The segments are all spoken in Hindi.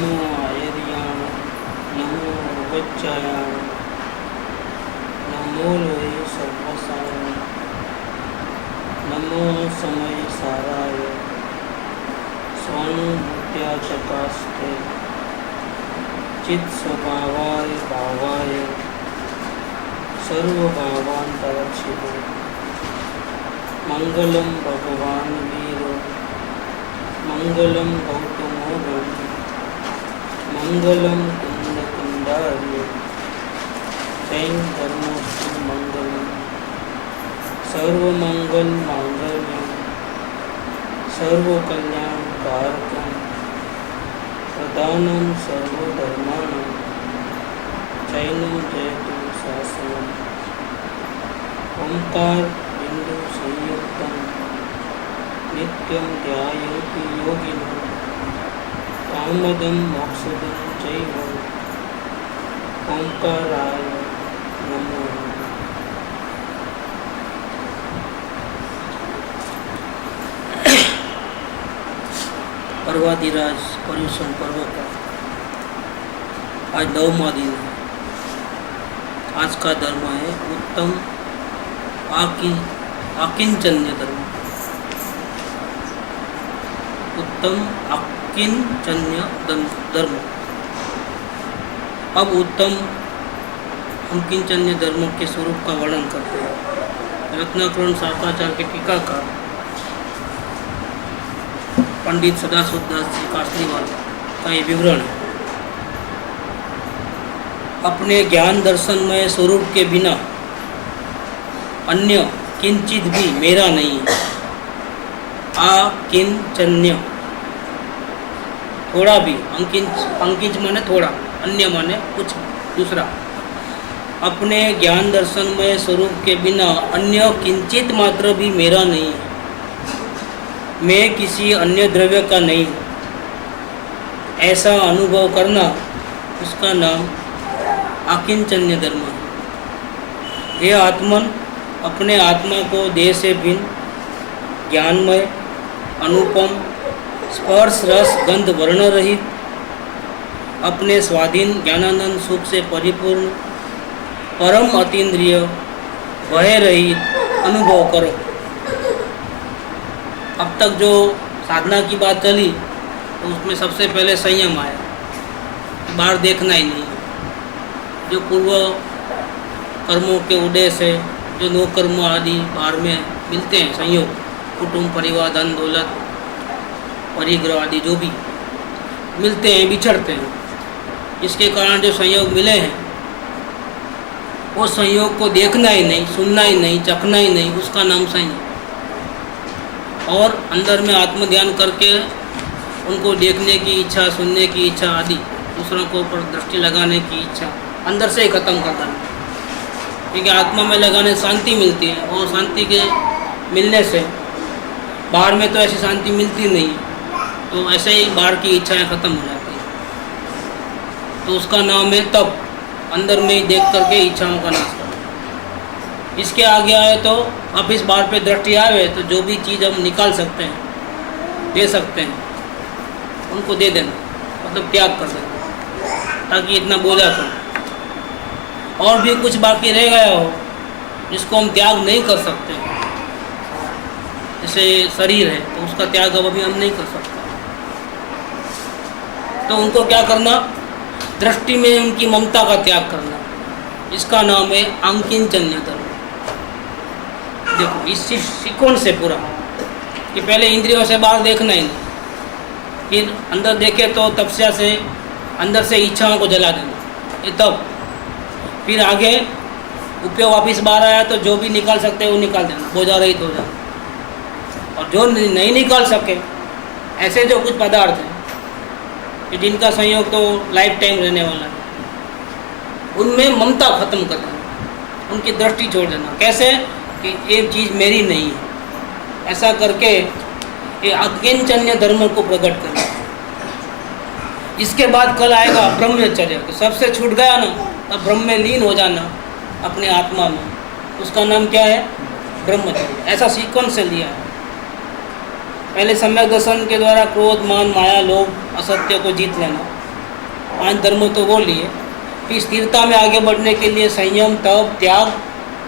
नमो आयर्याण नमो वज्जायाण नमो लोये सर्वसाय नमो समय साराय स्वानुभूत्याचकास्ते चित् स्वभावाय भावाय सर्वभावान्तरक्षिते मंगलम भगवान वीर मंगलम गौतमो गण मंगलम कुंद कुंडार्य जैन धर्मोस्तु मंगलम सर्वमंगल मांगल्यम सर्वकल्याण कारकम प्रधानम सर्वधर्माणां चैनम जयतु शासनम ओंकार बिंदु संयुक्तम नित्यं ध्यायन्ति योगिनः कामदं मोक्षदं चैव ओंकाराय नमो नमः। पर्वाधिराज पर्युषण पर्व का आज 9वां दिन है। आज का धर्म है उत्तम आकिंचन्य धर्म। उत्तम आकिंचन्य धर्म। अब उत्तम आकिंचन्य धर्म के स्वरूप का वर्णन करते हैं। रत्नाकरण शास्त्राचार्य के टीकाकार पंडित सदाशिव दास जी कासरीवाल का ये विवरण है। अपने ज्ञान दर्शनमय स्वरूप के बिना अन्य किंचित भी मेरा नहीं है। आकिंचन्य थोड़ा भी, अंकिंच माने थोड़ा, अन्य माने कुछ दूसरा। अपने ज्ञान दर्शनमय स्वरूप के बिना अन्य किंचित मात्र भी मेरा नहीं है। मैं किसी अन्य द्रव्य का नहीं हूँ। ऐसा अनुभव करना, उसका नाम आकिंचन्य धर्म है। ये आत्मन अपने आत्मा को देह से भिन्न, ज्ञानमय, अनुपम, स्पर्श रस गंध वर्ण रहित, अपने स्वाधीन ज्ञानानंद सुख से परिपूर्ण, परम अतीन्द्रिय, भय रहित अनुभव करो। अब तक जो साधना की बात चली तो उसमें सबसे पहले संयम आया, बाहर देखना ही नहीं। जो पूर्व कर्मों के उदय से जो नो कर्म आदि बाहर में मिलते हैं, संयोग, कुटुंब, परिवार, धन दौलत, परिग्रह आदि जो भी मिलते हैं, बिछड़ते हैं, इसके कारण जो संयोग मिले हैं, वो संयोग को देखना ही नहीं, सुनना ही नहीं, चखना ही नहीं, उसका नाम संयम। और अंदर में आत्मध्यान करके उनको देखने की इच्छा, सुनने की इच्छा आदि, दूसरों को ऊपर दृष्टि लगाने की इच्छा अंदर से ही खत्म कर देना। क्योंकि आत्मा में लगाने शांति मिलती है, और शांति के मिलने से बाहर में तो ऐसी शांति मिलती नहीं है, तो ऐसे ही बाहर की इच्छाएं खत्म हो जाती हैं। तो उसका नाम है तप, अंदर में ही देख करके इच्छाओं का नाश करना। इसके आगे आए तो अब इस बार पे दृष्टि आवे तो जो भी चीज़ हम निकाल सकते हैं, दे सकते हैं, उनको दे देना, मतलब त्याग कर देना, ताकि इतना बोझा करो। और भी कुछ बाकी रह गया हो जिसको हम त्याग नहीं कर सकते, जैसे शरीर है तो उसका त्याग अब अभी हम नहीं कर सकते, तो उनको क्या करना, दृष्टि में उनकी ममता का त्याग करना। इसका नाम है आकिंचन्य धर्म। देखो इस सिकोण से पूरा कि पहले इंद्रियों से बाहर देखना ही नहीं, फिर अंदर देखे तो तपस्या से अंदर से इच्छाओं को जला देना, ये तब। फिर आगे उपयोग वापिस बाहर आया तो जो भी निकाल सकते हैं वो निकाल देना, बोझा रहित हो जाना। और जो नहीं निकाल सके, ऐसे जो कुछ पदार्थ हैं कि जिनका संयोग तो लाइफ टाइम रहने वाला है, उनमें ममता खत्म कर देना, उनकी दृष्टि छोड़ देना। कैसे कि ये चीज़ मेरी नहीं है, ऐसा करके ये आकिंचन्य धर्म को प्रकट करना। इसके बाद कल आएगा ब्रह्मचर्य, तो सबसे छूट गया ना, अब ब्रह्म में लीन हो जाना अपने आत्मा में, उसका नाम क्या है, ब्रह्मचर्य। ऐसा सीक्वेंस से लिया है। पहले सम्यक दर्शन के द्वारा क्रोध, मान, माया, लोभ, असत्य को जीत लेना, 5 धर्मों तो वो लिए। फिर स्थिरता में आगे बढ़ने के लिए संयम, तप, त्याग,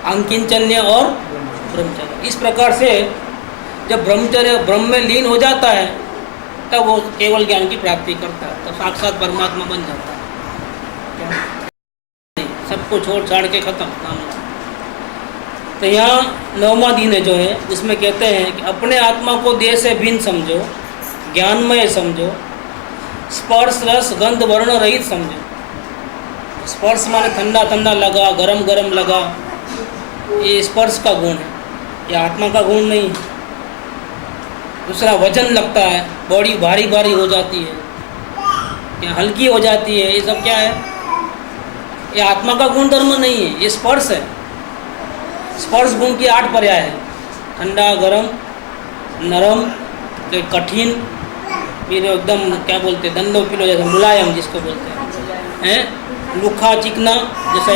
अंकिंचन्य और ब्रह्मचर्य। इस प्रकार से जब ब्रह्मचर्य ब्रह्म में लीन हो जाता है तब वो केवल ज्ञान की प्राप्ति करता है, तो साक्षात परमात्मा बन जाता है। सबको छोड़ छाड़ के खत्म मामला। तो यहाँ 9वां दिन है जो है उसमें कहते हैं कि अपने आत्मा को देह से भिन्न समझो, ज्ञानमय समझो, स्पर्श रस गंध वर्ण रहित समझो। स्पर्श माने ठंडा ठंडा लगा, गरम गरम लगा, ये स्पर्श का गुण है, ये आत्मा का गुण नहीं है। दूसरा वजन लगता है, बॉडी भारी भारी हो जाती है या हल्की हो जाती है, ये सब क्या है? ये आत्मा का गुण धर्म नहीं है, ये स्पर्श है। स्पर्श गुण की 8 पर्याय है, ठंडा, गरम, नरम, कठिन, फिर एकदम क्या बोलते हैं दंडो पिलो जैसे मुलायम जिसको बोलते हैं, लुखा चिकना, जैसे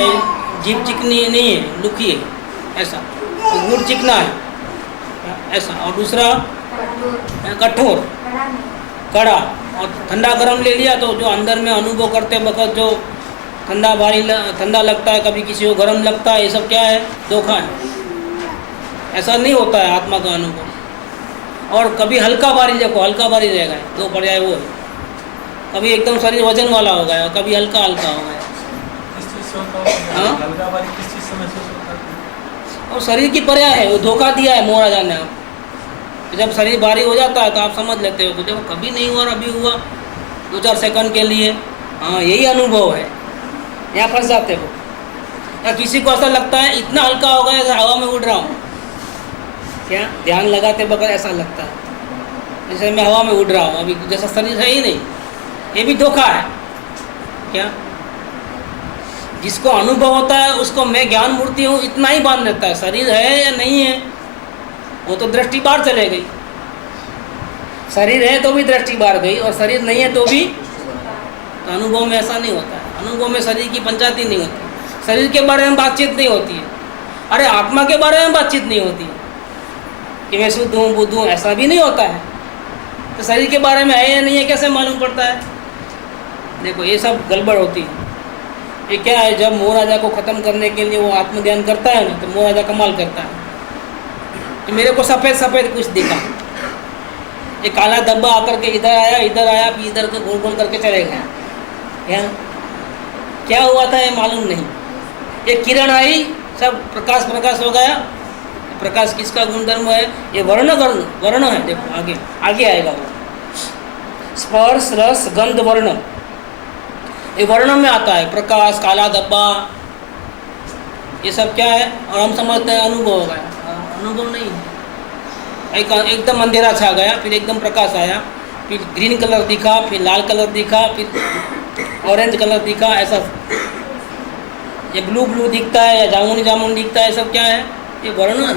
जीभ चिकनी नहीं है, लुखी है ऐसा, और गुड़ चिकना है ऐसा। और दूसरा कठोर, कड़ा, और ठंडा गरम ले लिया तो जो अंदर में अनुभव करते वक्त जो ठंडा भारी ठंडा लगता है, कभी किसी को गर्म लगता है, ये सब क्या है? धोखा है। ऐसा नहीं होता है आत्मा का अनुभव। और कभी हल्का भारी, देखो हल्का भारी रहेगा, 2 पर्याय वो है। कभी एकदम शरीर वजन वाला हो गया, कभी हल्का हल्का हो गया। हाँ, और शरीर की पर्याय है, वो धोखा दिया है महाराजा ने। जब शरीर भारी हो जाता है तो आप समझ लेते हो कि जब कभी नहीं हुआ और अभी हुआ 2-4 सेकंड के लिए, हाँ यही अनुभव है, यहाँ फंस जाते हो। या किसी को ऐसा लगता है इतना हल्का हो गया जैसे हवा में उड़ रहा हूँ, क्या ध्यान लगाते वक्त ऐसा लगता है जैसे मैं हवा में उड़ रहा हूँ, अभी जैसा शरीर है ही नहीं, ये भी धोखा है। क्या जिसको अनुभव होता है उसको मैं ज्ञान मूर्ति हूँ इतना ही बांध लेता है, शरीर है या नहीं है वो तो दृष्टि बाहर चले गई। शरीर है तो भी दृष्टि बाहर गई, और शरीर नहीं है तो भी। तो अनुभव में ऐसा नहीं होता है, अनुभव में शरीर की पंचायत ही नहीं होती, शरीर के बारे में बातचीत नहीं होती है। अरे आत्मा के बारे में बातचीत नहीं होती है कि मैं शुद्ध हूँ बुद्ध हूँ, ऐसा भी नहीं होता है। तो शरीर के बारे में है या नहीं है कैसे मालूम पड़ता है? देखो ये सब गड़बड़ होती है। ये क्या है, जब मोह राजा को ख़त्म करने के लिए वो आत्मध्यान करता है ना, तो मोह राजा कमाल करता है कि मेरे को सफ़ेद सफ़ेद कुछ दिखा, ये काला धब्बा आकर के इधर आया फिर इधर को गोल गोल करके चले गया। क्या हुआ था ये मालूम नहीं। ये किरण आई, सब प्रकाश हो गया। प्रकाश किसका गुणधर्म है? ये वर्ण है। देखो आगे आएगा वो, स्पर्श रस गंध वर्ण, ये वर्ण में आता है। प्रकाश, काला धब्बा, ये सब क्या है? और हम समझते हैं अनुभव हो गया, अनुभव नहीं। एकदम अंधेरा छा गया, फिर एकदम प्रकाश आया, फिर ग्रीन कलर दिखा, फिर लाल कलर दिखा, फिर ऑरेंज कलर दिखा, ऐसा ये ब्लू दिखता है या जामुनी दिखता है, सब क्या है? ये वर्ण।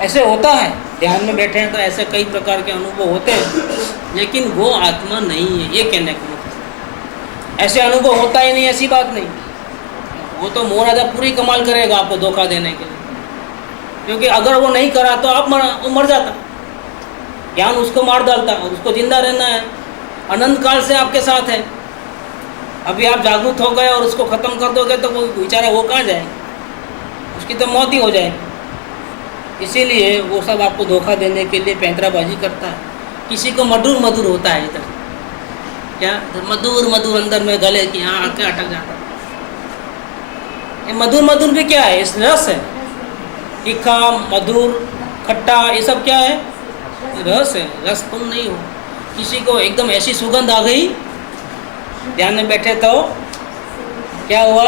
ऐसे होता है, ध्यान में बैठे हैं तो ऐसे कई प्रकार के अनुभव होते हैं, लेकिन वो आत्मा नहीं है, ये कहने का मतलब। ऐसे अनुभव होता ही नहीं, ऐसी बात नहीं। वो तो मोह राजा पूरी कमाल करेगा आपको धोखा देने के लिए, क्योंकि अगर वो नहीं करा तो आप वो मर जाता, ज्ञान उसको मार डालता, और उसको जिंदा रहना है, अनंत काल से आपके साथ है। अभी आप जागरूक हो गए और उसको ख़त्म कर दोगे तो वो बेचारा वो कहाँ जाएगा, उसकी तो मौत ही हो जाएगी। इसीलिए वो सब आपको धोखा देने के लिए पैंतराबाजी करता है। किसी को मधुर होता है इधर, क्या मधुर अंदर में गले की यहाँ आके अटक जाता है। ये मधुर भी क्या है? इस रस है, तीखा, मधुर, खट्टा, ये सब क्या है? रस है। रस तुम नहीं हो। किसी को एकदम ऐसी सुगंध आ गई, ध्यान में बैठे तो क्या हुआ?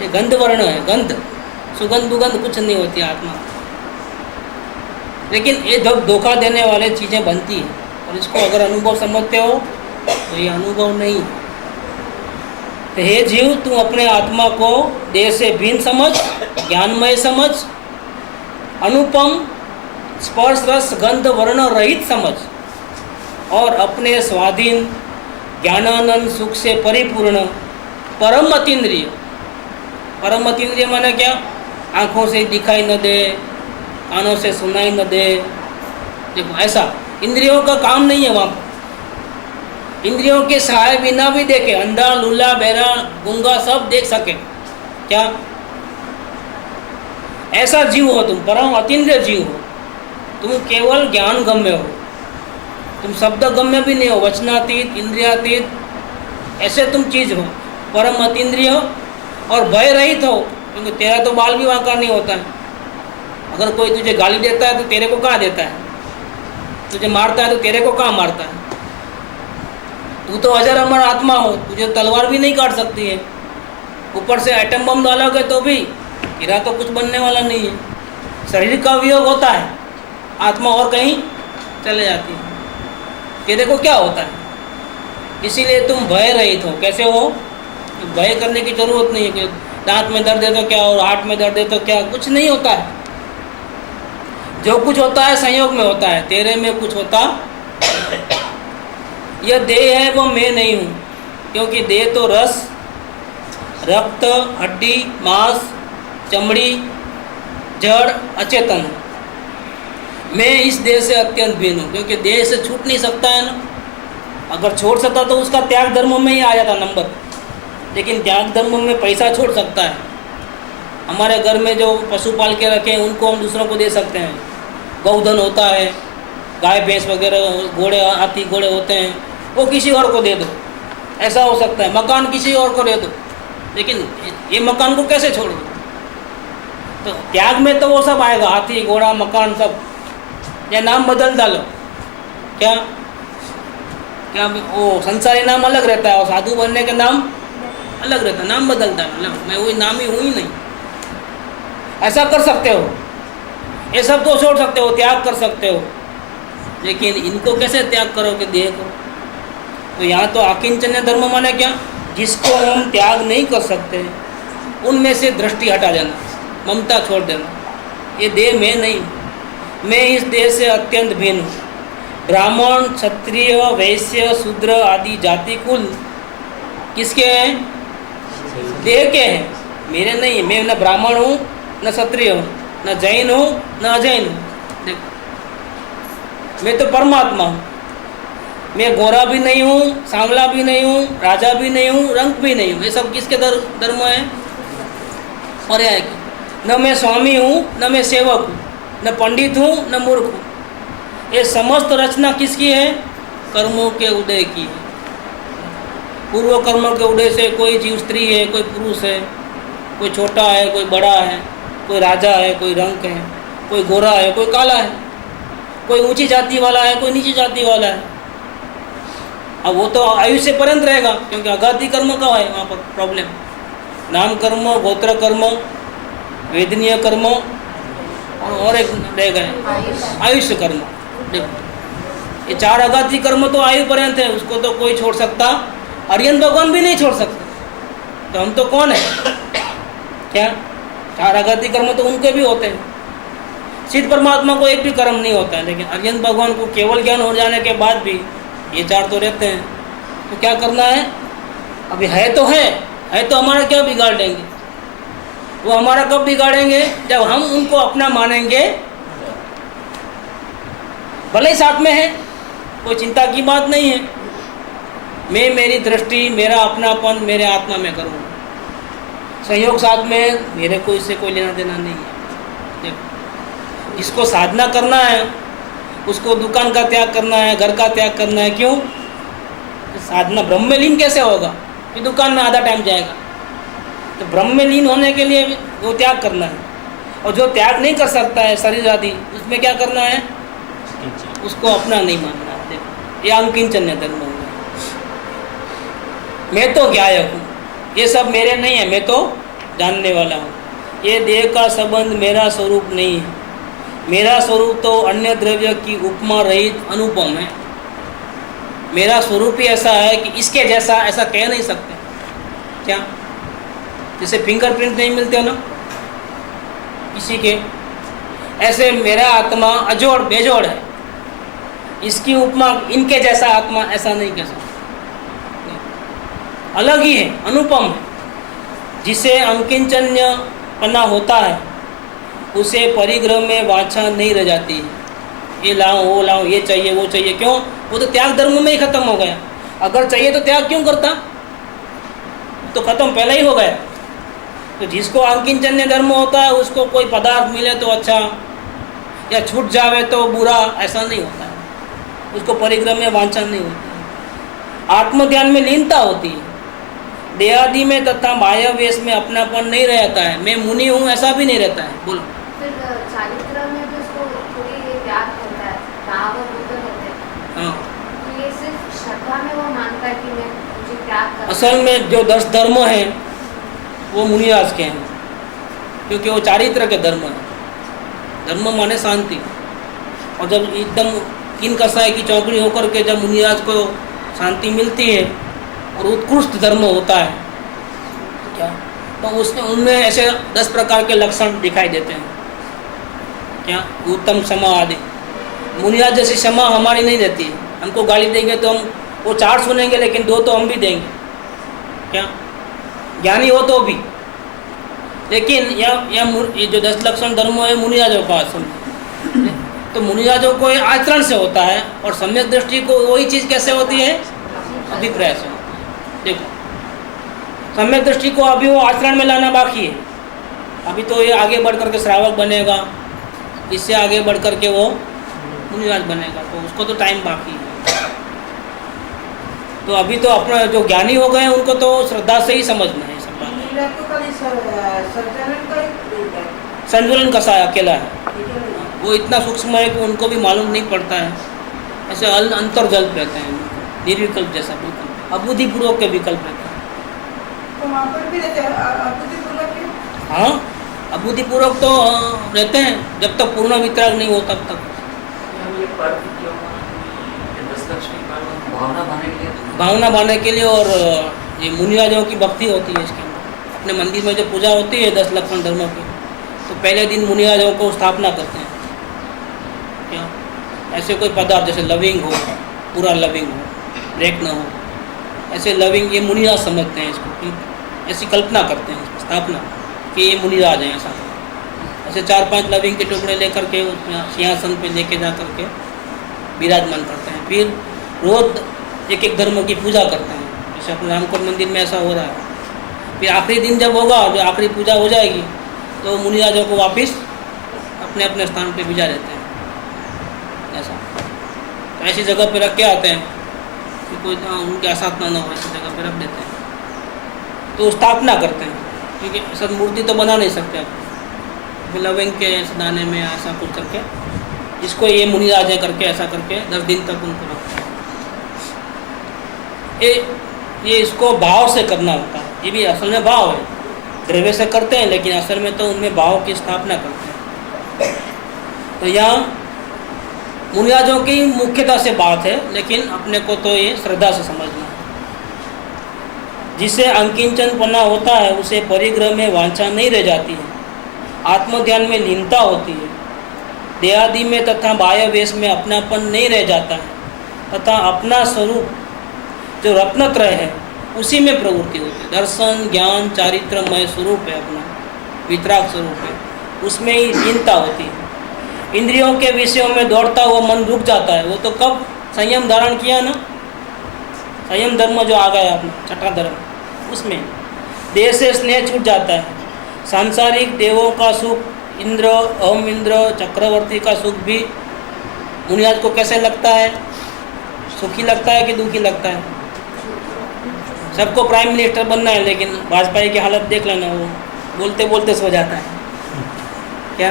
ये गंध वर्ण है, गंध। सुगंध कुछ नहीं होती आत्मा। लेकिन ये धोखा देने वाले चीज़ें बनती हैं, और इसको अगर अनुभव समझते हो तो ये अनुभव नहीं। तो हे जीव, तू अपने आत्मा को देह से भिन्न समझ, ज्ञानमय समझ, अनुपम, स्पर्श रस गंध वर्ण रहित समझ, और अपने स्वाधीन ज्ञानानंद सुख से परिपूर्ण परम अतीन्द्रिय माने क्या? आँखों से दिखाई न दे, कानों से सुनाई न दे। देखो ऐसा इंद्रियों का काम नहीं है वहाँ पर। इंद्रियों के सहाय बिना भी देखे, अंधा लूला बहरा गूंगा सब देख सके। क्या ऐसा जीव हो तुम, परम अतीन्द्रिय जीव हो, तुम केवल ज्ञान गम्य हो, तुम शब्द गम्य भी नहीं हो, वचनातीत इंद्रियातीत ऐसे तुम चीज हो, परम अतीन्द्रिय हो और भय रहित हो, क्योंकि तेरा तो बाल भी वांका नहीं होता है। अगर कोई तुझे गाली देता है तो तेरे को कहाँ देता है, तुझे मारता है तो तेरे को कहाँ मारता है। तू तो अजर अमर आत्मा हो, तुझे तलवार भी नहीं काट सकती है, ऊपर से एटम बम डालोगे तो भी हीरा तो कुछ बनने वाला नहीं है। शरीर का वियोग होता है, आत्मा और कहीं चले जाती है, तेरे को क्या होता है। इसीलिए तुम भय रहित हो। कैसे हो? भय करने की जरूरत नहीं है कि दांत में दर्द है तो क्या और हाथ में दर्द है तो क्या, कुछ नहीं होता है। जो कुछ होता है संयोग में होता है, तेरे में कुछ होता। यह देह है वो मैं नहीं हूँ, क्योंकि देह तो रस रक्त हड्डी मांस चमड़ी जड़ अचेतन है। मैं इस देह से अत्यंत भिन्न हूँ, क्योंकि देह से छूट नहीं सकता है ना। अगर छोड़ सकता तो उसका त्याग धर्म में ही आ जाता नंबर, लेकिन त्याग धर्म में पैसा छोड़ सकता है। हमारे घर में जो पशु पाल के रखे हैं उनको हम दूसरों को दे सकते हैं। गौधन होता है, गाय भैंस वगैरह, घोड़े हाथी घोड़े होते हैं, वो किसी और को दे दो, ऐसा हो सकता है। मकान किसी और को दे दो, लेकिन ये मकान को कैसे छोड़ दो। तो त्याग में तो वो सब आएगा, हाथी घोड़ा मकान सब, या नाम बदल डालो। क्या क्या वो संसारी नाम अलग रहता है और साधु बनने का नाम अलग रहता है, नाम बदलता है। मतलब मैं वही नाम ही हूँ ही नहीं। ऐसा कर सकते हो, ये सब तो छोड़ सकते हो, त्याग कर सकते हो, लेकिन इनको कैसे त्याग करोगे देह को। तो यहाँ तो आकिंचन्य धर्म माने क्या, जिसको हम त्याग नहीं कर सकते उनमें से दृष्टि हटा देना, ममता छोड़ देना। ये देह मैं नहीं, मैं इस देह से अत्यंत भिन्न हूँ। ब्राह्मण क्षत्रिय वैश्य शूद्र आदि जाति कुल किसके हैं? देह के हैं, मेरे नहीं। मैं न ब्राह्मण हूँ न क्षत्रिय हूँ न जैन हूँ न अजैन हूँ। देखो मैं तो परमात्मा हूँ। मैं गोरा भी नहीं हूँ, सांवला भी नहीं हूँ, राजा भी नहीं हूँ, रंग भी नहीं हूँ। ये सब किसके धर्म है? पर्याय के। न मैं स्वामी हूँ न मैं सेवक हूँ, न पंडित हूँ न मूर्ख हूँ। ये समस्त रचना किसकी है? कर्मों के उदय की है। पूर्व कर्मों के उदय से कोई जीव स्त्री है, कोई पुरुष है, कोई छोटा है कोई बड़ा है, कोई राजा है कोई रंक है, कोई गोरा है कोई काला है, कोई ऊंची जाति वाला है कोई नीची जाति वाला है। अब वो तो आयुष्य पर्यंत रहेगा, क्योंकि अगाधी कर्म का है वहाँ पर प्रॉब्लम। नाम कर्म, गोत्र कर्म, वेदनीय कर्म और एक रह गए आयुष्य कर्म। देखो ये चार अगाधी कर्म तो आयु पर्यंत है, उसको तो कोई छोड़ सकता, अरियन भगवान भी नहीं छोड़ सकते। तो हम तो कौन है? क्या चार अगाधी कर्म तो उनके भी होते हैं। सिद्ध परमात्मा को एक भी कर्म नहीं होता है, लेकिन अरियन भगवान को केवल ज्ञान हो जाने के बाद भी ये चार तो रहते हैं। तो क्या करना है? अभी है तो हमारा क्या बिगाड़ देंगे? वो हमारा कब बिगाड़ेंगे? जब हम उनको अपना मानेंगे। भले ही साथ में है, कोई चिंता की बात नहीं है। मैं मेरी दृष्टि मेरा अपनापन मेरे आत्मा में करूँगा, संयोग साथ में, मेरे को इससे कोई लेना देना नहीं है। देखो जिसको साधना करना है उसको दुकान का त्याग करना है, घर का त्याग करना है। क्यों? साधना ब्रह्म में लीन कैसे होगा? कि दुकान में आधा टाइम जाएगा। तो ब्रह्म में लीन होने के लिए वो त्याग करना है। और जो त्याग नहीं कर सकता है शरीर आदि, उसमें क्या करना है? उसको अपना नहीं मानना है। देखो ये अंकिंचन्य धर्म होगा। मैं तो ज्ञायक हूँ, ये सब मेरे नहीं है, मैं तो जानने वाला हूँ। ये देह का संबंध मेरा स्वरूप नहीं है। मेरा स्वरूप तो अन्य द्रव्य की उपमा रहित अनुपम है। मेरा स्वरूप ही ऐसा है कि इसके जैसा ऐसा कह नहीं सकते। क्या? जैसे फिंगरप्रिंट नहीं मिलते हो ना किसी के, ऐसे मेरा आत्मा अजोड़ बेजोड़ है। इसकी उपमा इनके जैसा आत्मा ऐसा नहीं कह सकते, अलग ही है, अनुपम है। जिसे अंकिंचन्य पना होता है उसे परिग्रह में वांछा नहीं रह जाती है। ये लाओ वो लाओ, ये चाहिए वो चाहिए। क्यों? वो तो त्याग धर्म में ही खत्म हो गया। अगर चाहिए तो त्याग क्यों करता? तो खत्म पहले ही हो गया। तो जिसको अंकिंचन्य धर्म होता है उसको कोई पदार्थ मिले तो अच्छा, या छूट जावे तो बुरा, ऐसा नहीं होता है। उसको परिग्रह में वांछा नहीं होती है। आत्म ध्यान में लीनता होती है। देहादि में तथा माया वेश में अपनापन नहीं रहता है। मैं मुनि हूँ ऐसा भी नहीं रहता है। बोलो। फिर चारित्र में भी उसको थोड़ी त्याग करता है, भाव और बुद्ध होते हैं। हाँ, तो ये सिर्फ श्रद्धा में वो मानता है कि मैं मुझे त्याग करना। असल में जो 10 धर्म हैं वो मुनिराज के हैं, क्योंकि वो चारित्र के धर्म हैं। धर्म माने शांति। और जब एकदम किन कसाय की चौकड़ी होकर के जब मुनिराज को शांति मिलती है और उत्कृष्ट धर्म होता है क्या, तो उसमें उनमें ऐसे 10 प्रकार के लक्षण दिखाई देते हैं। क्या? उत्तम क्षमा आदि। मुनिराज जैसी क्षमा हमारी नहीं रहती है। हमको गाली देंगे तो हम वो 4 सुनेंगे, लेकिन 2 तो हम भी देंगे। क्या? ज्ञानी हो तो भी। लेकिन ये जो 10 लक्षण धर्म है मुनिराजों का असल में, तो मुनिराजों को ये आचरण से होता है, और सम्यक दृष्टि को वही चीज़ कैसे होती है? अभिप्राय से। देखो, सम्यक दृष्टि को अभी वो आचरण में लाना बाकी है। अभी तो ये आगे बढ़ करके श्रावक बनेगा, इससे आगे बढ़ करके वो मुनिराज बनेगा, तो उसको तो टाइम बाकी है। तो अभी तो अपना जो ज्ञानी हो गए हैं उनको तो श्रद्धा से ही समझना है सब बात। संतुलन कसा है, अकेला है, वो इतना सूक्ष्म है कि उनको भी मालूम नहीं पड़ता है। ऐसे अंतर्जल रहते हैं, निर्विकल्प जैसा, बिल्कुल अबुद्धिपूर्वक के विकल्प रहते हैं। तो वहाँ पर भी रहते हैं अबुद्धिपूर्वक क्यों? हाँ, अबुद्धिपूर्वक तो रहते हैं जब तक पूर्ण वितराग नहीं हो तब तक। ये पर्व क्यों? ये 10 लक्षण भावना बनाने के लिए, भावना बनाने के लिए, और ये मुनिराजों की भक्ति होती है इसके अंदर। अपने मंदिर में जो पूजा होती है 10 लक्षण धर्मों की, तो पहले दिन मुनिराजों को स्थापना करते हैं। क्या? ऐसे कोई पदार्थ जैसे लविंग हो, पूरा लविंग हो, ब्रेक ना हो, ऐसे लविंग ये मुनिराज समझते हैं इसको, कि ऐसी कल्पना करते हैं इसकी स्थापना कि ये मुनिराज हैं। ऐसा ऐसे 4-5 लविंग के टुकड़े लेकर के उसमें सिंहासन पे लेके जा करके विराजमान करते हैं। फिर रोज एक धर्म की पूजा करते हैं, जैसे अपने रामकोट मंदिर में ऐसा हो रहा है। फिर आखिरी दिन जब होगा, जो आखिरी पूजा हो जाएगी, तो मुनिराजों को वापस अपने अपने स्थान पे भिजा देते हैं। ऐसा तो ऐसी जगह पे रख के आते हैं कि कोई उनके असाधना न हो, ऐसी जगह पे रख देते हैं। तो स्थापना करते हैं, क्योंकि सब मूर्ति तो बना नहीं सकते आप लविंग के दाने में ऐसा कुछ करके, इसको ये मुनिराज है करके ऐसा करके 10 दिन तक उनको रखते हैं। ये इसको भाव से करना होता है। ये भी असल में भाव है, द्रव्य से करते हैं, लेकिन असल में तो उनमें भाव की स्थापना करते हैं। तो यहाँ मुनिराजों की मुख्यता से बात है, लेकिन अपने को तो ये श्रद्धा से समझना है। जिसे अंकिंचनपना होता है उसे परिग्रह में वांछा नहीं रह जाती है। आत्मध्यान में लीनता होती है। देहादि में तथा बाह्य वेश में अपनापन नहीं रह जाता है, तथा अपना स्वरूप जो रत्नत्रय है उसी में प्रवृत्ति होती है। दर्शन, ज्ञान, चारित्रमय स्वरूप है, अपना वितराग स्वरूप है, उसमें ही लीनता होती है। इंद्रियों के विषयों में दौड़ता हुआ मन रुक जाता है। वो तो कब संयम धारण किया ना, संयम धर्म जो आ गया अपना छठा धर्म, उसमें देह से स्नेह छूट जाता है। सांसारिक देवों का सुख, इंद्र, अहम इंद्र, चक्रवर्ती का सुख भी मुनिराज को कैसे लगता है? सुखी लगता है कि दुखी लगता है? सबको प्राइम मिनिस्टर बनना है, लेकिन वाजपेयी की हालत देख लेना, वो बोलते बोलते सो जाता है। क्या?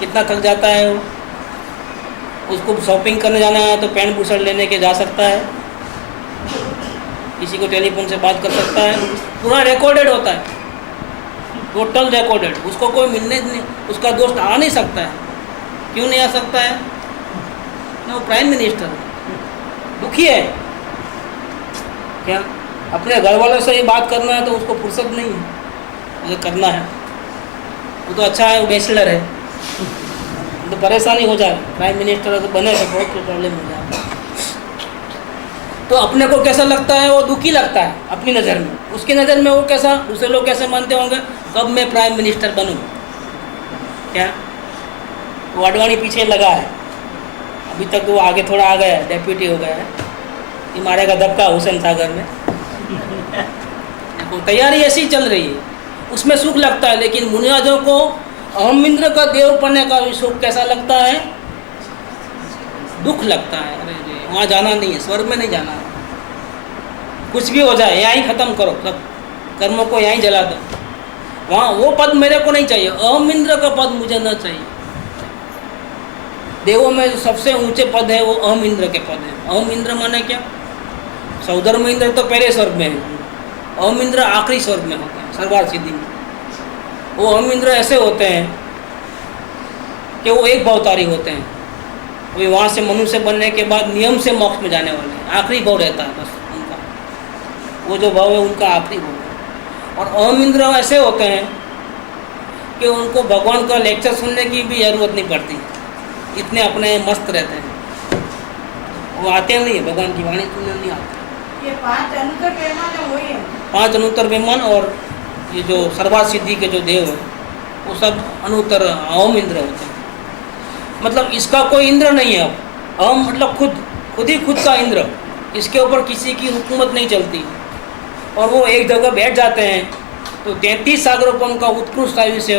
कितना थक जाता है वो। उसको शॉपिंग करने जाना है तो पैंट बुशर्ट लेने के जा सकता है, किसी को टेलीफोन से बात कर सकता है, पूरा रिकॉर्डेड होता है, टोटल रिकॉर्डेड। उसको कोई मिलने नहीं, उसका दोस्त आ नहीं सकता है। क्यों नहीं आ सकता है? ना, वो प्राइम मिनिस्टर दुखी है। क्या? अपने घर वालों से ही बात करना है तो उसको फुर्सत नहीं है, मुझे करना है। वो तो अच्छा है, वो बैचलर है, तो परेशानी हो जाए। प्राइम मिनिस्टर अगर बने तो बहुत प्रॉब्लम हो जाए। तो अपने को कैसा लगता है? वो दुखी लगता है अपनी नज़र में। उसकी नज़र में वो कैसा, दूसरे लोग कैसे मानते होंगे? कब मैं प्राइम मिनिस्टर बनूं? क्या? वो अडवाणी पीछे लगा है, अभी तक वो आगे थोड़ा आ गया है, डेप्यूटी हो गया है, ये मारेगा धक्का हुसैन सागर में। देखो तैयारी ऐसी चल रही है, उसमें सुख लगता है, लेकिन मुनियाजों को अहम इंद्र का देव बनने का भी सुख कैसा लगता है? दुख लगता है। अरे रे वहाँ जाना नहीं है, स्वर्ग में नहीं जाना है, कुछ भी हो जाए यहाँ ही खत्म करो, सब कर्मों को यहाँ ही जला दो, वहाँ वो पद मेरे को नहीं चाहिए, अहम इंद्र का पद मुझे ना चाहिए। देवों में सबसे ऊंचे पद है वो अहम इंद्र के पद है। अहम इंद्र माने क्या? सौधर्म इंद्र तो पहले स्वर्ग में है, अहम इंद्र आखिरी स्वर्ग में होते हैं, सर्वार्थ सिद्धि में। वो अहम इंद्र ऐसे होते हैं कि वो एक भवतारी होते हैं, वे वहाँ से मनुष्य बनने के बाद नियम से मोक्ष में जाने वाले हैं, आखिरी भाव रहता है बस उनका, वो जो भाव है उनका आखिरी भाव है। और अहम इंद्र ऐसे होते हैं कि उनको भगवान का लेक्चर सुनने की भी जरूरत नहीं पड़ती, इतने अपने मस्त रहते हैं, वो आते नहीं है भगवान की वाणी सुनने नहीं आते। ये 5 अनुकर विमान है वही है। 5 अनुत्तर विमान और ये जो सर्वार्थ सिद्धि के जो देव है वो सब अनुत्तर अहम इंद्र होते हैं। मतलब इसका कोई इंद्र नहीं है, अब अहम मतलब खुद ही खुद का इंद्र, इसके ऊपर किसी की हुकूमत नहीं चलती, और वो एक जगह बैठ जाते हैं तो 33 सागरों का उत्कृष्ट आयुष्य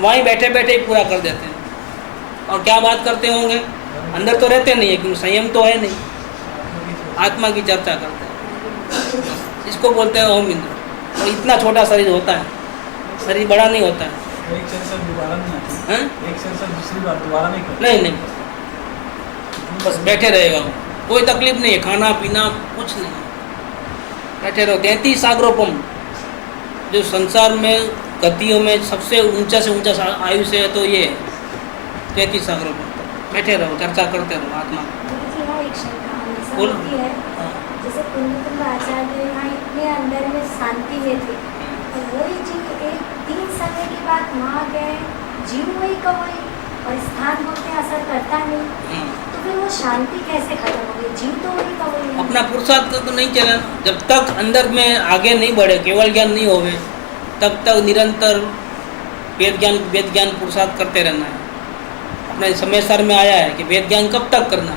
वहीं बैठे बैठे ही पूरा कर देते हैं। और क्या बात करते होंगे, अंदर तो रहते नहीं है क्योंकि संयम तो है नहीं, आत्मा की चर्चा करते हैं, इसको बोलते हैं अहम इंद्र। और इतना छोटा शरीर होता है, शरीर बड़ा नहीं होता है। एक सेंसर दोबारा नहीं आती, हैं? एक सेंसर दूसरी बार दोबारा नहीं करती। नहीं, बस बैठे रहेगा, कोई तकलीफ नहीं है, खाना पीना कुछ नहीं, बैठे रहो। 33 सागरोपम जो संसार में गतियों में सबसे ऊंचा से ऊंचा आयुष्य है तो ये 33 सागरोपम, बैठे रहो, चर्चा करते रहो आत्मा। गुरुजी, हाँ, एक शंका हमेशा बोल। होती है, जैसे कुंद आचार्य यहाँ इतने अंदर में शांति में थे, तो वही जीव एक 3 समय के बाद वहाँ गए, जीव वही का वही, और स्थान होते असर करता नहीं, तो फिर वो शांति कैसे खत्म हो गई? जीव तो वही का वही है। अपना पुरुषार्थ तो नहीं चला, जब तक अंदर में आगे नहीं बढ़े, केवल ज्ञान नहीं होवे, तब तक निरंतर वेद ज्ञान पुरुषार्थ करते रहना है। अपने समय सर में आया है कि वेद ज्ञान कब तक करना,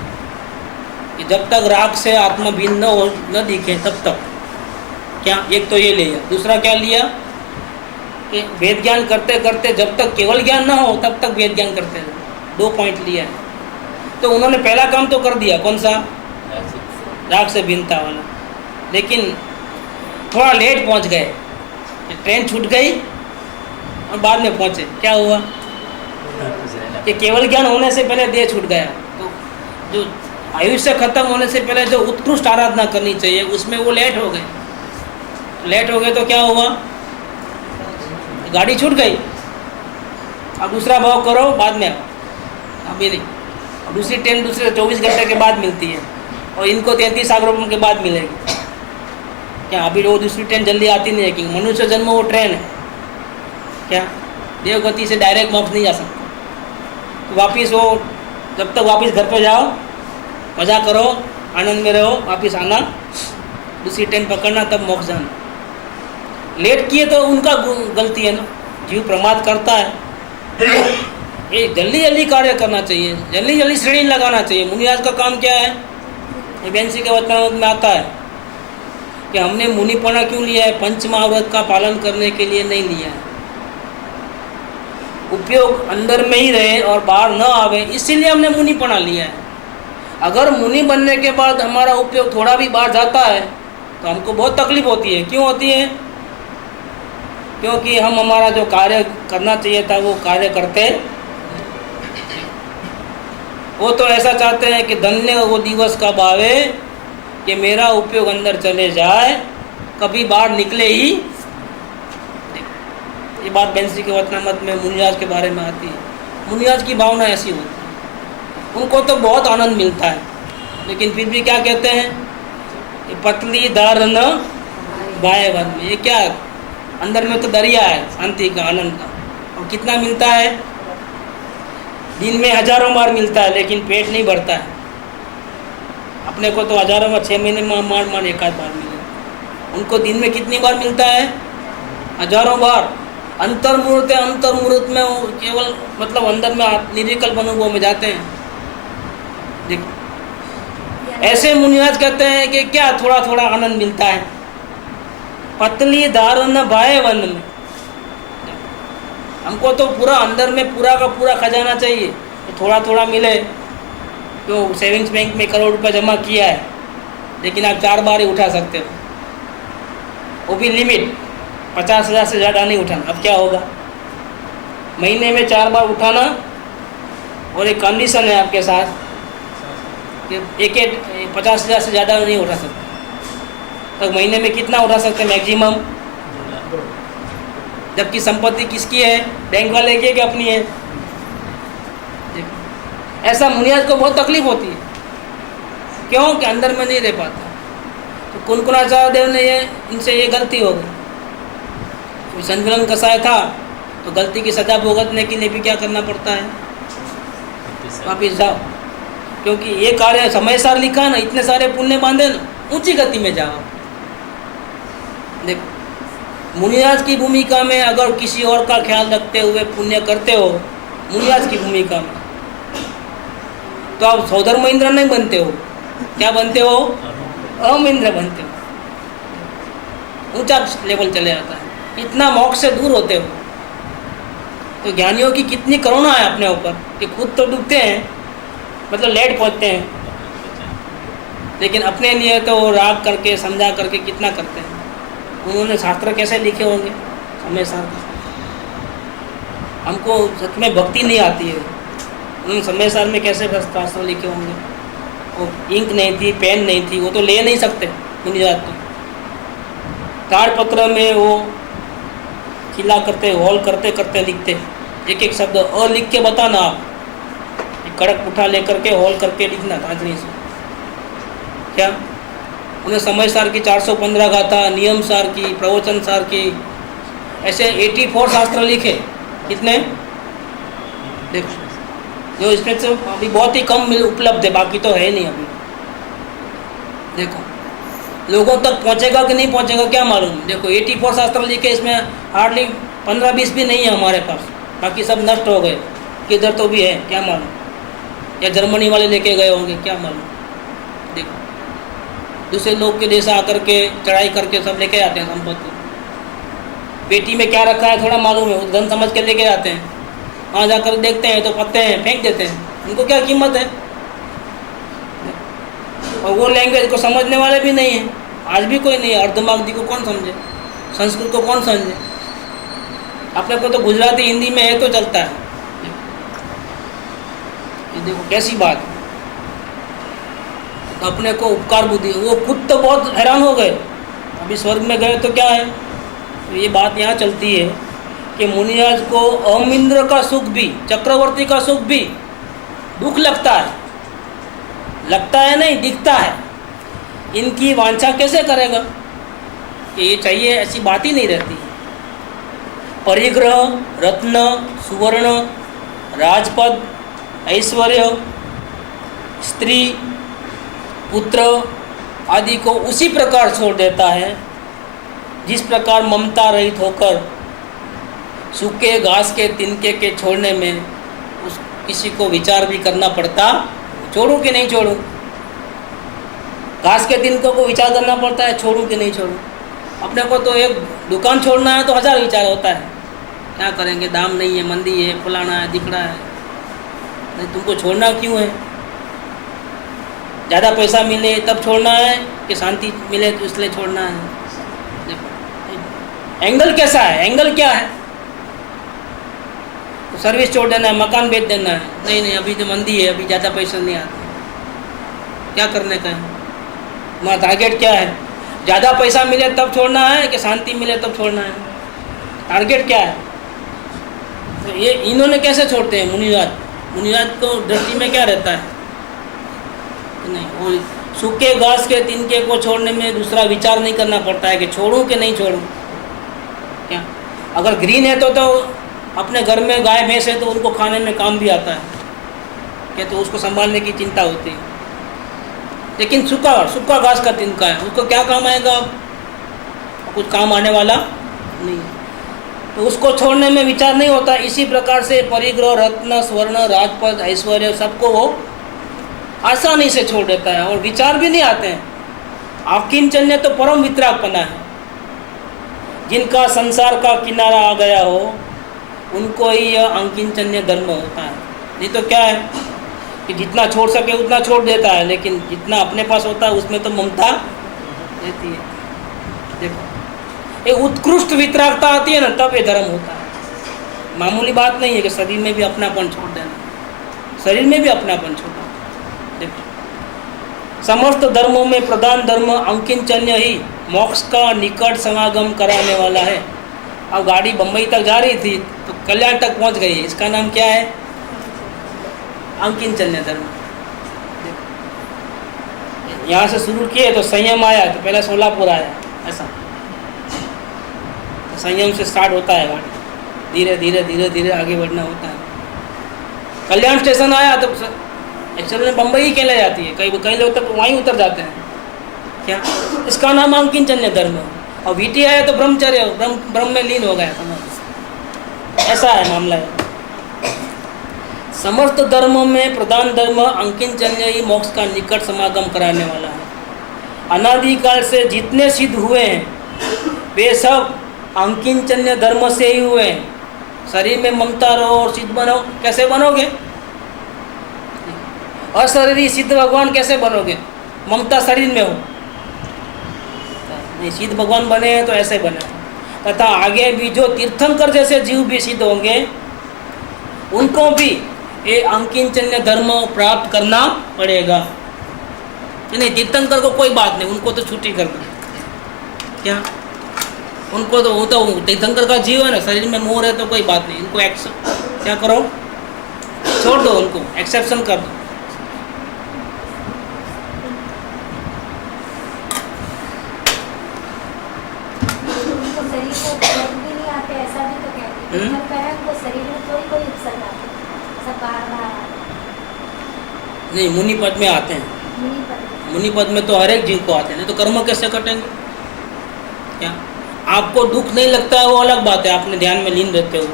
कि जब तक राग से आत्मा भिन्न न दिखे तब तक। क्या एक तो ये लिया, दूसरा क्या लिया कि वेद ज्ञान करते करते जब तक केवल ज्ञान ना हो तब तक वेद ज्ञान करते रहो। 2 पॉइंट लिया है। तो उन्होंने पहला काम तो कर दिया, कौन सा? राग से भिन्नता वाला, लेकिन थोड़ा लेट पहुंच गए, ट्रेन छूट गई और बाद में पहुंचे। क्या हुआ कि केवल ज्ञान होने से पहले देह छूट गया, तो जो आयुष्य खत्म होने से पहले जो उत्कृष्ट आराधना करनी चाहिए उसमें वो लेट हो गए। तो क्या हुआ, गाड़ी छूट गई। अब दूसरा भाव करो, बाद में आओ, अभी नहीं। और दूसरी ट्रेन दूसरे 24 घंटे के बाद मिलती है, और इनको 33 सागरों के बाद मिलेगी। क्या अभी वो दूसरी ट्रेन जल्दी आती नहीं है, क्योंकि मनुष्य जन्म वो ट्रेन है। क्या देवगति से डायरेक्ट मोक्ष नहीं जा सकता, तो वापिस वो जब तक वापिस घर पे जाओ, मज़ा करो, आनंद में रहो, वापिस आना, दूसरी ट्रेन पकड़ना, तब मोक्ष जाना। लेट किए तो उनका गलती है ना, जीव प्रमाद करता है। ये जल्दी जल्दी कार्य करना चाहिए, जल्दी जल्दी श्रेणी लगाना चाहिए। मुनिराज का काम क्या है, ये बेंसी के वचनामृत में आता है कि हमने मुनिपना क्यों लिया है? पंचमहाव्रत का पालन करने के लिए नहीं लिया है। उपयोग अंदर में ही रहे और बाहर न आवे, इसीलिए हमने मुनिपना लिया है। अगर मुनि बनने के बाद हमारा उपयोग थोड़ा भी बाहर जाता है तो हमको बहुत तकलीफ होती है। क्यों होती है? क्योंकि हम हमारा जो कार्य करना चाहिए था वो कार्य करते, वो तो ऐसा चाहते हैं कि धन्य वो दिवस कब आवे कि मेरा उपयोग अंदर चले जाए, कभी बाहर निकले ही। ये बात बेंसी के वचनामृत में मुनिराज के बारे में आती है। मुनिराज की भावना ऐसी होती है, उनको तो बहुत आनंद मिलता है, लेकिन फिर भी क्या कहते हैं, ये पतली दार न बाएं वन में। ये क्या, अंदर में तो दरिया है शांति का, आनंद का, और कितना मिलता है? दिन में हजारों बार मिलता है, लेकिन पेट नहीं भरता है। अपने को तो हजारों बार, 6 महीने में मान एक आध बार मिले, उनको दिन में कितनी बार मिलता है? हजारों बार। अंतर्मुहूर्त में वो केवल मतलब अंदर में निर्विकल्प अनुभव में जाते हैं। देखो ऐसे मुनिराज कहते हैं कि क्या थोड़ा थोड़ा आनंद मिलता है, पतली धार न बाहे वन में। हमको तो पूरा अंदर में पूरा का पूरा खजाना चाहिए, तो थोड़ा थोड़ा मिले। तो सेविंग्स बैंक में करोड़ रुपए जमा किया है, लेकिन आप 4 बार ही उठा सकते हो, वो भी लिमिट, 50,000 से ज़्यादा नहीं उठाना। अब क्या होगा, महीने में 4 बार उठाना, और एक कंडीशन है आपके साथ कि एक 50,000 से ज़्यादा नहीं उठा सकते। तो महीने में कितना उठा सकते हैं मैक्सिमम, जबकि संपत्ति किसकी है, बैंक वाले की है कि अपनी है। ऐसा मुनियाज को बहुत तकलीफ होती है, क्यों कि अंदर में नहीं रह पाता। तो कुनकुनाचार्य देव ने इनसे ये गलती हो गई। संतुलन कसाय था तो गलती की सजा भुगतने के लिए भी क्या करना पड़ता है, वापिस जाओ, क्योंकि ये कार्य समय सार लिखा ना, इतने सारे पुण्य बांधे ना, ऊंची गति में जाओ। देखो मुनियाज की भूमिका में अगर किसी और का ख्याल रखते हुए पुण्य करते हो, मुनियाज की भूमिका में, तो आप सौधर्म इंद्र नहीं बनते हो, क्या बनते हो, अहम इंद्र बनते हो। ऊंचा लेवल चले जाता है, इतना मोक्ष से दूर होते हो। तो ज्ञानियों की कितनी करुणा है अपने ऊपर कि खुद तो डूबते हैं, मतलब लेट पहुंचते हैं, लेकिन अपने लिए तो राग करके समझा करके कितना करते हैं। उन्होंने शास्त्र कैसे लिखे होंगे समय सार, हमको सच में भक्ति नहीं आती है। उन्होंने समय सार में कैसे शास्त्र लिखे होंगे, वो इंक नहीं थी, पेन नहीं थी, वो तो ले नहीं सकते मुनिजात। तो ताड़पत्र में वो खिला करते, हॉल करते करते लिखते, एक एक शब्द और लिख के बताना आप, एक कड़क पुठा लेकर के हॉल करके लिखना ताजनी से। क्या उन्हें समय सार की 415 गाथा, नियम सार की, प्रवचन सार की, ऐसे 84 शास्त्र लिखे। कितने देखो, जो इसमें से अभी बहुत ही कम उपलब्ध है, बाकी तो है नहीं अभी। देखो लोगों तक पहुंचेगा कि नहीं पहुंचेगा क्या मालूम। देखो 84 शास्त्र लिखे, इसमें हार्डली 15-20 भी नहीं है हमारे पास, बाकी सब नष्ट हो गए। किधर तो भी है क्या मालूम, या जर्मनी वाले लेके गए होंगे क्या मालूम। देखो दूसरे लोग के देश आकर के चढ़ाई करके सब लेके आते हैं संपत्ति। पेटी में क्या रखा है थोड़ा मालूम है, धन समझ के लेके जाते हैं, वहाँ जाकर देखते हैं तो पत्ते हैं, फेंक देते हैं, उनको क्या कीमत है। और वो लैंग्वेज को समझने वाले भी नहीं हैं, आज भी कोई नहीं है। अर्धमागधी को कौन समझे, संस्कृत को कौन समझे। अपने को तो गुजराती हिंदी में है तो चलता है। ये देखो कैसी बात है, तो अपने को उपकार बुद्धि, वो खुद तो बहुत हैरान हो गए। अभी स्वर्ग में गए तो क्या है, तो ये बात यहाँ चलती है कि मुनिराज को अहम इंद्र का सुख भी, चक्रवर्ती का सुख भी दुख लगता है, लगता है नहीं दिखता है। इनकी वांछा कैसे करेगा कि ये चाहिए, ऐसी बात ही नहीं रहती। परिग्रह, रत्न, सुवर्ण, राजपद, ऐश्वर्य, स्त्री, पुत्र आदि को उसी प्रकार छोड़ देता है जिस प्रकार ममता रहित होकर सूखे घास के तिनके के छोड़ने में उस किसी को विचार भी करना पड़ता, छोड़ूं कि नहीं छोड़ूं। घास के तिनकों को विचार करना पड़ता है, छोड़ूं कि नहीं छोड़ूं। अपने को तो एक दुकान छोड़ना है तो 1000 विचार होता है, क्या करेंगे, दाम नहीं है, मंदी है, फलाना है, दिखना है। नहीं तुमको छोड़ना क्यों है, ज़्यादा पैसा मिले तब छोड़ना है कि शांति मिले तो इसलिए छोड़ना है। देखो एंगल कैसा है, एंगल क्या है। तो सर्विस छोड़ देना है, मकान बेच देना है, नहीं नहीं अभी तो मंदी है, अभी ज़्यादा पैसा नहीं आता, क्या करने का है। हमारा टारगेट क्या है, ज़्यादा पैसा मिले तब छोड़ना है कि शांति मिले तब छोड़ना है, टारगेट क्या है। तो ये इन्होंने कैसे छोड़ते हैं मुनिराज, मुनिराज को दृष्टि में क्या रहता है, नहीं वो सूखे घास के तिनके को छोड़ने में दूसरा विचार नहीं करना पड़ता है कि छोड़ूं कि नहीं छोड़ूं। क्या अगर ग्रीन है तो अपने घर में गाय भैंस है तो उनको खाने में काम भी आता है क्या, तो उसको संभालने की चिंता होती है। लेकिन सूखा घास का तिनका है, उसको क्या काम आएगा, कुछ काम आने वाला नहीं, तो उसको छोड़ने में विचार नहीं होता। इसी प्रकार से परिग्रह, रत्न, स्वर्ण, राजपद, ऐश्वर्य सबको वो आसानी से छोड़ देता है और विचार भी नहीं आते हैं। आकिंचन्य तो परम वितरागपना है। जिनका संसार का किनारा आ गया हो उनको ही यह अंकिंचन्य धर्म होता है। नहीं तो क्या है कि जितना छोड़ सके उतना छोड़ देता है, लेकिन जितना अपने पास होता है उसमें तो ममता रहती है। देखो ये उत्कृष्ट वितरागता आती है ना, तब ये धर्म होता है। मामूली बात नहीं है कि शरीर में भी अपनापन छोड़ देना, शरीर में भी अपनापन छोड़ना। देखो समस्त धर्मों में प्रधान धर्म अंकिंचन्य ही मोक्ष का निकट समागम कराने वाला है। अब गाड़ी बम्बई तक जा रही थी तो कल्याण तक पहुंच गई, इसका नाम क्या है? अंकिंचन्य धर्म। यहाँ से शुरू किए तो संयम आया, तो पहले सोलापुर आया, ऐसा तो संयम से स्टार्ट होता है गाड़ी, धीरे धीरे धीरे धीरे आगे बढ़ना होता है। कल्याण स्टेशन आया तो एक्चुअली में बम्बई ही कहला जाती है, कई लोग तक वहीं उतर जाते हैं। क्या इसका नाम अंकिंचन्य धर्म है। और वीटी आया तो ब्रह्मचर्य, ब्रह्म में लीन हो गया, ऐसा है मामला है। समस्त धर्मों में प्रधान धर्म अंकिंचन्य ही मोक्ष का निकट समागम कराने वाला है। अनादिकाल से जितने सिद्ध हुए हैं वे सब अंकिंचन्य धर्म से ही हुए हैं। शरीर में ममता रहो और सिद्ध बनो, कैसे बनोगे? अशरीरी सिद्ध भगवान कैसे बनोगे? ममता शरीर में हो नहीं, सिद्ध भगवान बने हैं तो ऐसे बने। तथा आगे भी जो तीर्थंकर जैसे जीव भी सिद्ध होंगे उनको भी ये अंकिंचन्य धर्म प्राप्त करना पड़ेगा। नहीं, तीर्थंकर को कोई बात नहीं, उनको तो छुट्टी कर दो। क्या उनको तो वो तो तीर्थंकर का जीव है ना, शरीर में मोह है तो कोई बात नहीं, उनको क्या करो, छोड़ दो, उनको एक्सेप्शन कर दो। नहीं, मुनि पद में आते हैं। मुनि पद में तो हर एक जीव को आते हैं, नहीं तो कर्म कैसे कटेंगे? क्या आपको दुख नहीं लगता है वो अलग बात है, आपने ध्यान में लीन रहते हो।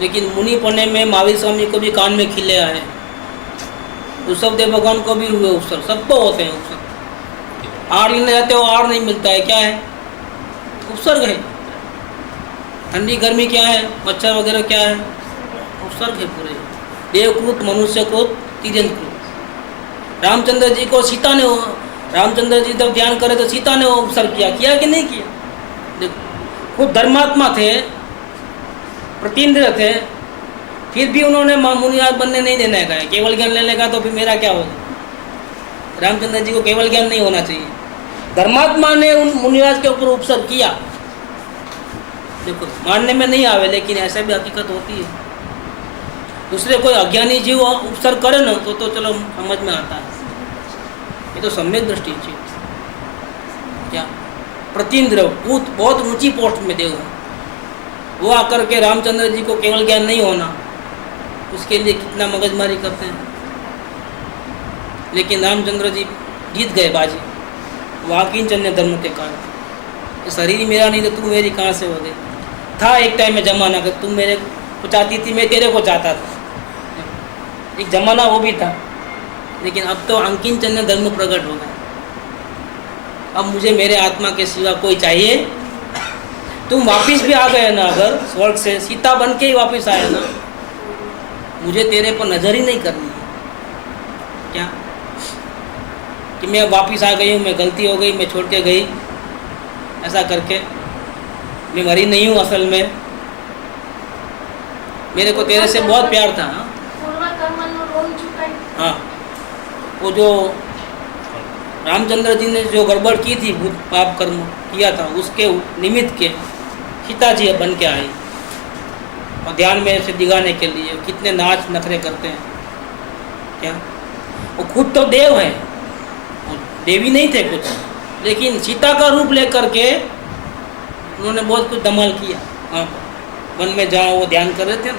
लेकिन मुनि पने में महावीर स्वामी को भी कान में खिले आए, ऋषभदेव भगवान को भी हुए उपसर्ग, सबको होते हैं उपसर्ग। आड़ लेने जाते हो, आड़ नहीं मिलता है, क्या है? उपसर्ग है। ठंडी गर्मी क्या है? मच्छर वगैरह क्या है? उपसर्ग है पूरे। देवकृत, मनुष्यकृत, तीर्यंकृत। रामचंद्र जी को सीता ने, रामचंद्र जी जब ध्यान करे तो सीता ने उपसर्ग किया कि नहीं किया? देखो खुद धर्मात्मा थे, प्रतीन्द्र थे, फिर भी उन्होंने मुनिराज बनने नहीं देना है। केवल ज्ञान ले लेगा तो फिर मेरा क्या होगा? रामचंद्र जी को केवल ज्ञान नहीं होना चाहिए। धर्मात्मा ने उन मुनिराज के ऊपर उपसर्ग किया। देखो मानने में नहीं आवे, लेकिन ऐसा भी हकीकत होती है। दूसरे कोई अज्ञानी जीव उपसर्ग करे ना तो चलो समझ में आता है, ये तो सम्यक दृष्टि है। क्या प्रतीन्द्र बहुत ऊंची पोस्ट में देव है, वो आकर के रामचंद्र जी को केवल ज्ञान नहीं होना, उसके लिए कितना मगजमारी करते हैं। लेकिन रामचंद्र जी जीत गए बाजी, वाकिंचन्य धर्म के कारण। तो शरीर मेरा नहीं तो तू मेरी कहाँ से हो गई? था एक टाइम में जमाना कि तुम मेरे को चाहती थी, मैं तेरे को चाहता था, एक जमाना वो भी था। लेकिन अब तो अंकिंचन्य धर्म प्रकट हो गया। अब मुझे मेरे आत्मा के सिवा कोई चाहिए। तुम वापिस भी आ गए ना, अगर स्वर्ग से सीता बन के ही वापिस आए ना, मुझे तेरे पर नजर ही नहीं करनी है। क्या कि मैं वापिस आ गई हूँ, मैं गलती हो गई, मैं छोड़ के गई, ऐसा करके मैं मरी नहीं हूँ। असल में मेरे को तेरे से बहुत प्यार था। हाँ, वो जो रामचंद्र जी ने जो गड़बड़ की थी, भूत पाप कर्म किया था, उसके निमित्त के सीता जी बन के आई और ध्यान में से दिखाने के लिए कितने नाच नखरे करते हैं। क्या वो खुद तो देव है, वो देवी नहीं थे कुछ, लेकिन सीता का रूप लेकर के उन्होंने बहुत कुछ धमाल किया। हाँ, वन में जहाँ वो ध्यान कर रहे थे ना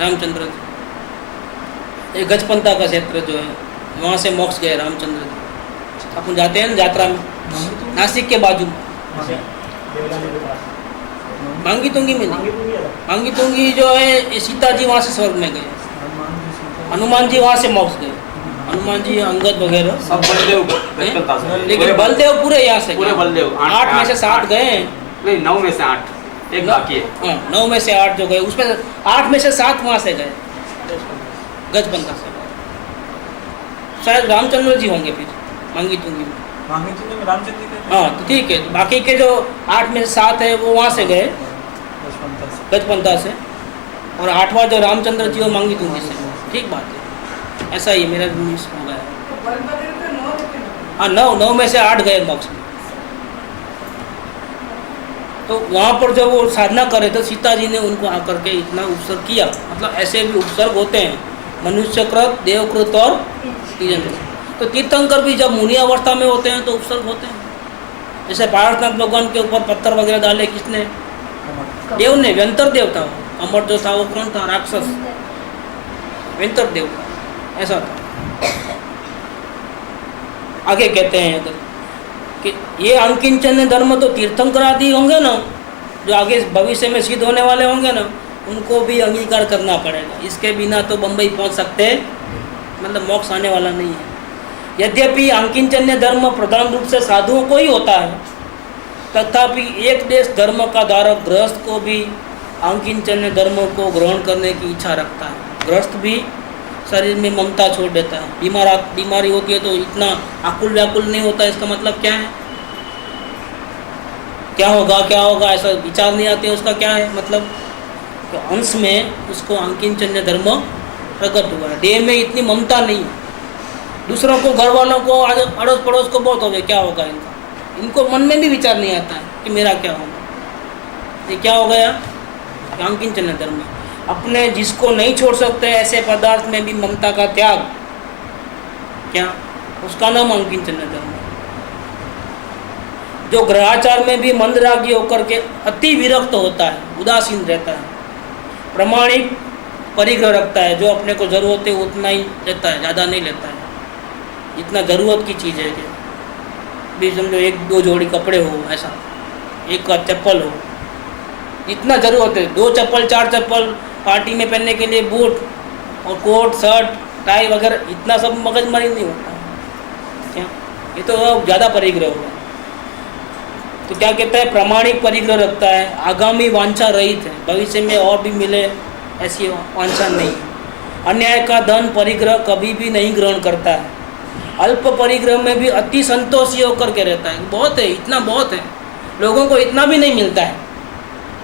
रामचंद्र जी, ये गजपंथा का क्षेत्र जो है, वहाँ से मोक्ष गए रामचंद्र जी। अपन जाते हैं ना यात्रा में, नासिक के बाजू में मांगी तुंगी में नहीं, मांगी तुंगी जो है सीता जी वहाँ से स्वर्ग में गए, हनुमान जी वहाँ से मोक्ष गए। हनुमान जी, अंगद वगैरह सब बलदेव गजपंता से। लेकिन बलदेव पूरे यहाँ से पूरे गए। बलदेव 8 में से 7 गए हैं। नहीं, 9 में से 8, एक बाकी है। हाँ, 9 में से 8 जो गए, उसमें 8 में से 7 वहाँ से गए, गजपंता से। शायद रामचंद्र जी होंगे फिर मांगी तुंगी में। मांगे जी में रामचंद्र जी के हाँ तो ठीक है, बाकी के जो 8 में से 7 है वो वहाँ से गए, गजपंता से। गजपंता से, और 8वां जो रामचंद्र जी वो मांगी तुंगी से। ठीक बात है, ऐसा ही मेरा मिस हो गया। तो बलभद्र के 9 लेकिन हाँ, 9 में से 8 गए मोक्ष में। तो वहाँ पर जब वो साधना करे तो सीता जी ने उनको आकर के इतना उपसर्ग किया, मतलब ऐसे भी उपसर्ग होते हैं, मनुष्यकृत, देवकृत और तीर्थंकर। तो तीर्थंकर भी जब मुनि अवस्था में होते हैं तो उपसर्ग होते हैं। जैसे पार्श्वनाथ भगवान के ऊपर पत्थर वगैरह डाले किसने? देव ने, व्यंतर देव था। अमर जो था वो कौन था? राक्षस, व्यंतर देव था, ऐसा था। आगे कहते हैं इधर कि ये अंकिंचन धर्म तो तीर्थंकर आदि होंगे ना, जो आगे भविष्य में सिद्ध होने वाले होंगे ना, उनको भी अंगीकार करना पड़ेगा। इसके बिना तो बम्बई पहुंच सकते, मतलब मोक्ष आने वाला नहीं है। यद्यपि अंकिंचन्य धर्म प्रधान रूप से साधुओं को ही होता है, तथापि एक देश धर्म का धारक गृहस्थ को भी अंकिंचन्य धर्म को ग्रहण करने की इच्छा रखता है। गृहस्थ भी शरीर में ममता छोड़ देता है। बीमारी होती है तो इतना आकुल व्याकुल नहीं होता। इसका मतलब क्या है? क्या होगा ऐसा विचार नहीं आते। उसका क्या है मतलब? तो अंश में उसको अंकिंचन्य धर्म प्रकट हुआ है। देह में इतनी ममता नहीं। दूसरों को, घर वालों को, अड़ोस पड़ोस को बहुत हो गया, क्या होगा इनको मन में भी विचार नहीं आता है कि मेरा क्या होगा। ये क्या हो गया? अंकिंचन्य धर्म। अपने जिसको नहीं छोड़ सकते ऐसे पदार्थ में भी ममता का त्याग, क्या उसका नाम अंकिंचन्य धर्म है। जो ग्रहाचार में भी मंदरागी होकर के अति विरक्त होता है, उदासीन रहता है, प्रमाणिक परिग्रह रखता है, जो अपने को जरूरत है उतना ही लेता है, ज़्यादा नहीं लेता है, जितना ज़रूरत की चीज़ है। भी समझो 1-2 जोड़ी कपड़े हो, ऐसा एक का चप्पल हो, जितना ज़रूरत है, 2 चप्पल 4 चप्पल, पार्टी में पहनने के लिए बूट और कोट शर्ट टाई वगैरह, इतना सब मगजमारी नहीं होता क्या? ये तो ज़्यादा परिग्रह होगा। तो क्या कहता है? प्रामाणिक परिग्रह रखता है, आगामी वांछा रहित है, भविष्य में और भी मिले ऐसी वांछा नहीं। अन्याय का धन परिग्रह कभी भी नहीं ग्रहण करता है। अल्प परिग्रह में भी अति संतोषी होकर के रहता है। बहुत है, इतना बहुत है, लोगों को इतना भी नहीं मिलता है।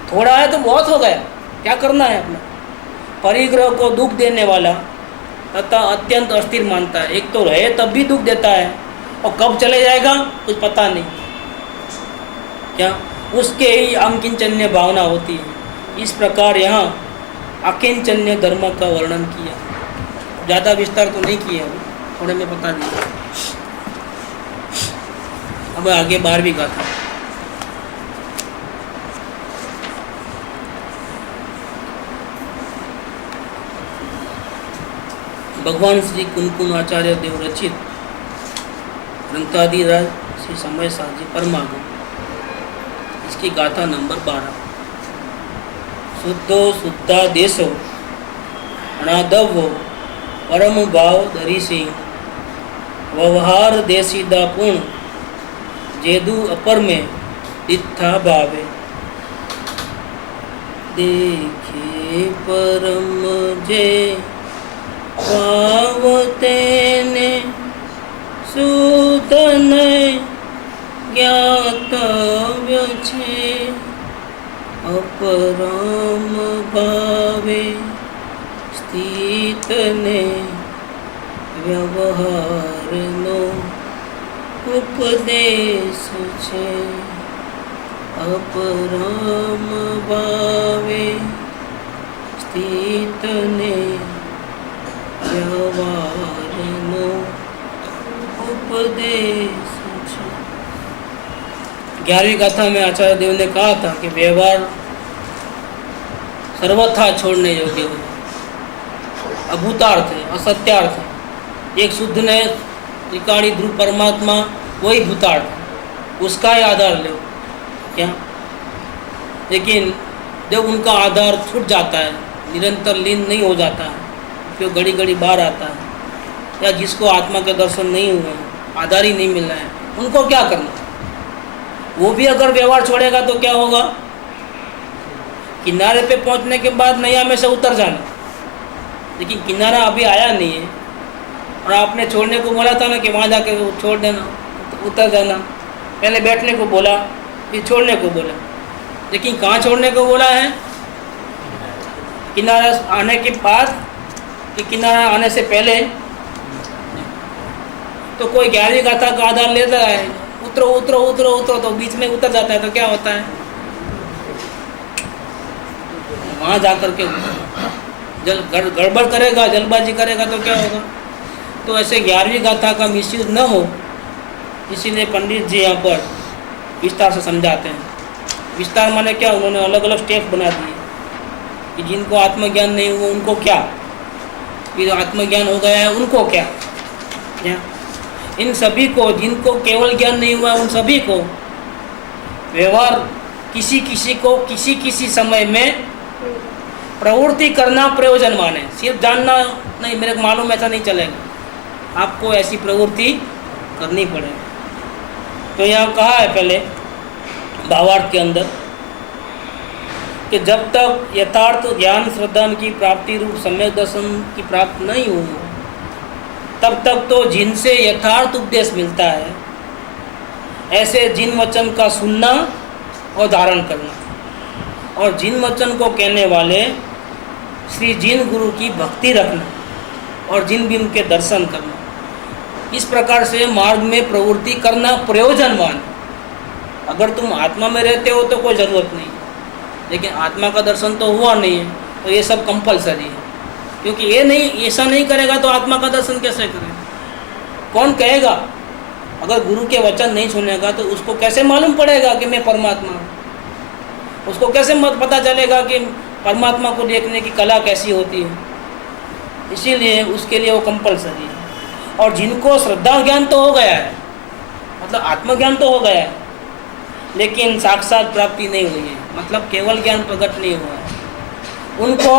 थोड़ा है तो बहुत हो गया, क्या करना है अपना। परिग्रह को दुख देने वाला तथा अत्यंत अस्थिर मानता है। एक तो रहे तब भी दुख देता है, और कब चले जाएगा कुछ पता नहीं, क्या उसके ही अंकिंचन्य भावना होती है। इस प्रकार यहाँ अकिंचन्य धर्म का वर्णन किया। ज़्यादा विस्तार तो नहीं किया, थोड़े में बता दिया। अब आगे 12वीं गाथा। भगवान श्री कुनकुन आचार्य देव रचित ग्रंथादिराज श्री समय साजी परमागम, इसकी गाथा नंबर 12। शुद्धो शुद्धा देशो अनादवो परम भाव दरीसी व्यवहार देसीदा पूर्ण जेदु अपर में दिथा भावे। देखे परम जे पावते ने सुतन ज्ञातव्य छे अपरम भावे स्थित ने व्यवहार नो उपदेश छे। अपरम भावे स्थित ने व्यवहार नो उपदेश छे। 11वीं गाथा में आचार्य देव ने कहा था कि व्यवहार सर्वथा छोड़ने योग्य हो, अभूतार्थ है, असत्यार्थ है। एक शुद्ध ने त्रिकाणी ध्रुव परमात्मा वही भूतार्थ है, उसका ही आधार लो, क्या। लेकिन जब उनका आधार छूट जाता है, निरंतर लीन नहीं हो जाता है, फिर घड़ी घड़ी बाहर आता है, या जिसको आत्मा के दर्शन नहीं हुए हैं, आधार ही नहीं मिल रहा है, उनको क्या करना? वो भी अगर व्यवहार छोड़ेगा तो क्या होगा? किनारे पे पहुंचने के बाद नैया में से उतर जाना, लेकिन किनारा अभी आया नहीं है और आपने छोड़ने को बोला था ना कि वहाँ जाके छोड़ देना, उतर जाना। पहले बैठने को बोला, फिर छोड़ने को बोला, लेकिन कहाँ छोड़ने को बोला है? किनारा आने के बाद कि किनारा आने से पहले? तो कोई 11वीं गाथा का आधार लेता है, उतरो उतरो उतरो उतरो, तो बीच में उतर जाता है तो क्या होता है? वहाँ जाकर के गड़बड़ करेगा, जल्दबाजी करेगा तो क्या होगा? तो ऐसे 11वीं गाथा का मिसयूज न हो, इसीलिए पंडित जी यहाँ पर विस्तार से समझाते हैं। विस्तार माने क्या? उन्होंने अलग अलग स्टेप बना दिए कि जिनको आत्मज्ञान नहीं हुआ उनको क्या, फिर आत्मज्ञान हो गया है उनको क्या, इन सभी को, जिनको केवल ज्ञान नहीं हुआ उन सभी को व्यवहार किसी किसी को किसी किसी समय में प्रवृत्ति करना प्रयोजनवान है। सिर्फ जानना नहीं, मेरे को मालूम, ऐसा नहीं चलेगा, आपको ऐसी प्रवृत्ति करनी पड़ेगी। तो यहाँ कहा है पहले भावार्थ के अंदर कि जब तक यथार्थ ज्ञान श्रद्धा की प्राप्ति रूप सम्यक दर्शन की प्राप्त नहीं हो, तब तक तो जिनसे यथार्थ उपदेश मिलता है ऐसे जिन वचन का सुनना और धारण करना, और जिन वचन को कहने वाले श्री जिन गुरु की भक्ति रखना और जिन भी उनके दर्शन करना, इस प्रकार से मार्ग में प्रवृत्ति करना प्रयोजनवान। अगर तुम आत्मा में रहते हो तो कोई ज़रूरत नहीं, लेकिन आत्मा का दर्शन तो हुआ नहीं है, तो ये सब कंपलसरी है, क्योंकि ये नहीं, ऐसा नहीं करेगा तो आत्मा का दर्शन कैसे करेगा? कौन कहेगा? अगर गुरु के वचन नहीं सुनेगा तो उसको कैसे मालूम पड़ेगा कि मैं परमात्मा हूँ? उसको कैसे पता चलेगा कि परमात्मा को देखने की कला कैसी होती है? इसीलिए उसके लिए वो कंपलसरी है। और जिनको श्रद्धा ज्ञान तो हो गया है, मतलब आत्मज्ञान तो हो गया है, लेकिन साक्षात प्राप्ति नहीं हुई है, मतलब केवल ज्ञान प्रकट नहीं हुआ है, उनको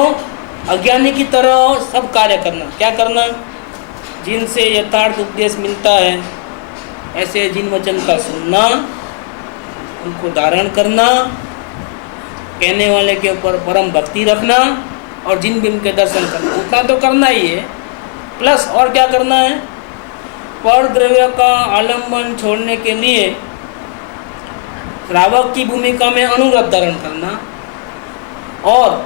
अज्ञानी की तरह सब कार्य करना। क्या करना? जिनसे यथार्थ उपदेश मिलता है ऐसे जिन वचन का सुनना, उनको धारण करना, कहने वाले के ऊपर परम भक्ति रखना और जिन भी उनके दर्शन करना। उतना तो करना ही है, प्लस और क्या करना है? पर द्रव्य का आलम्बन छोड़ने के लिए श्रावक की भूमिका में अनुव्रत धारण करना और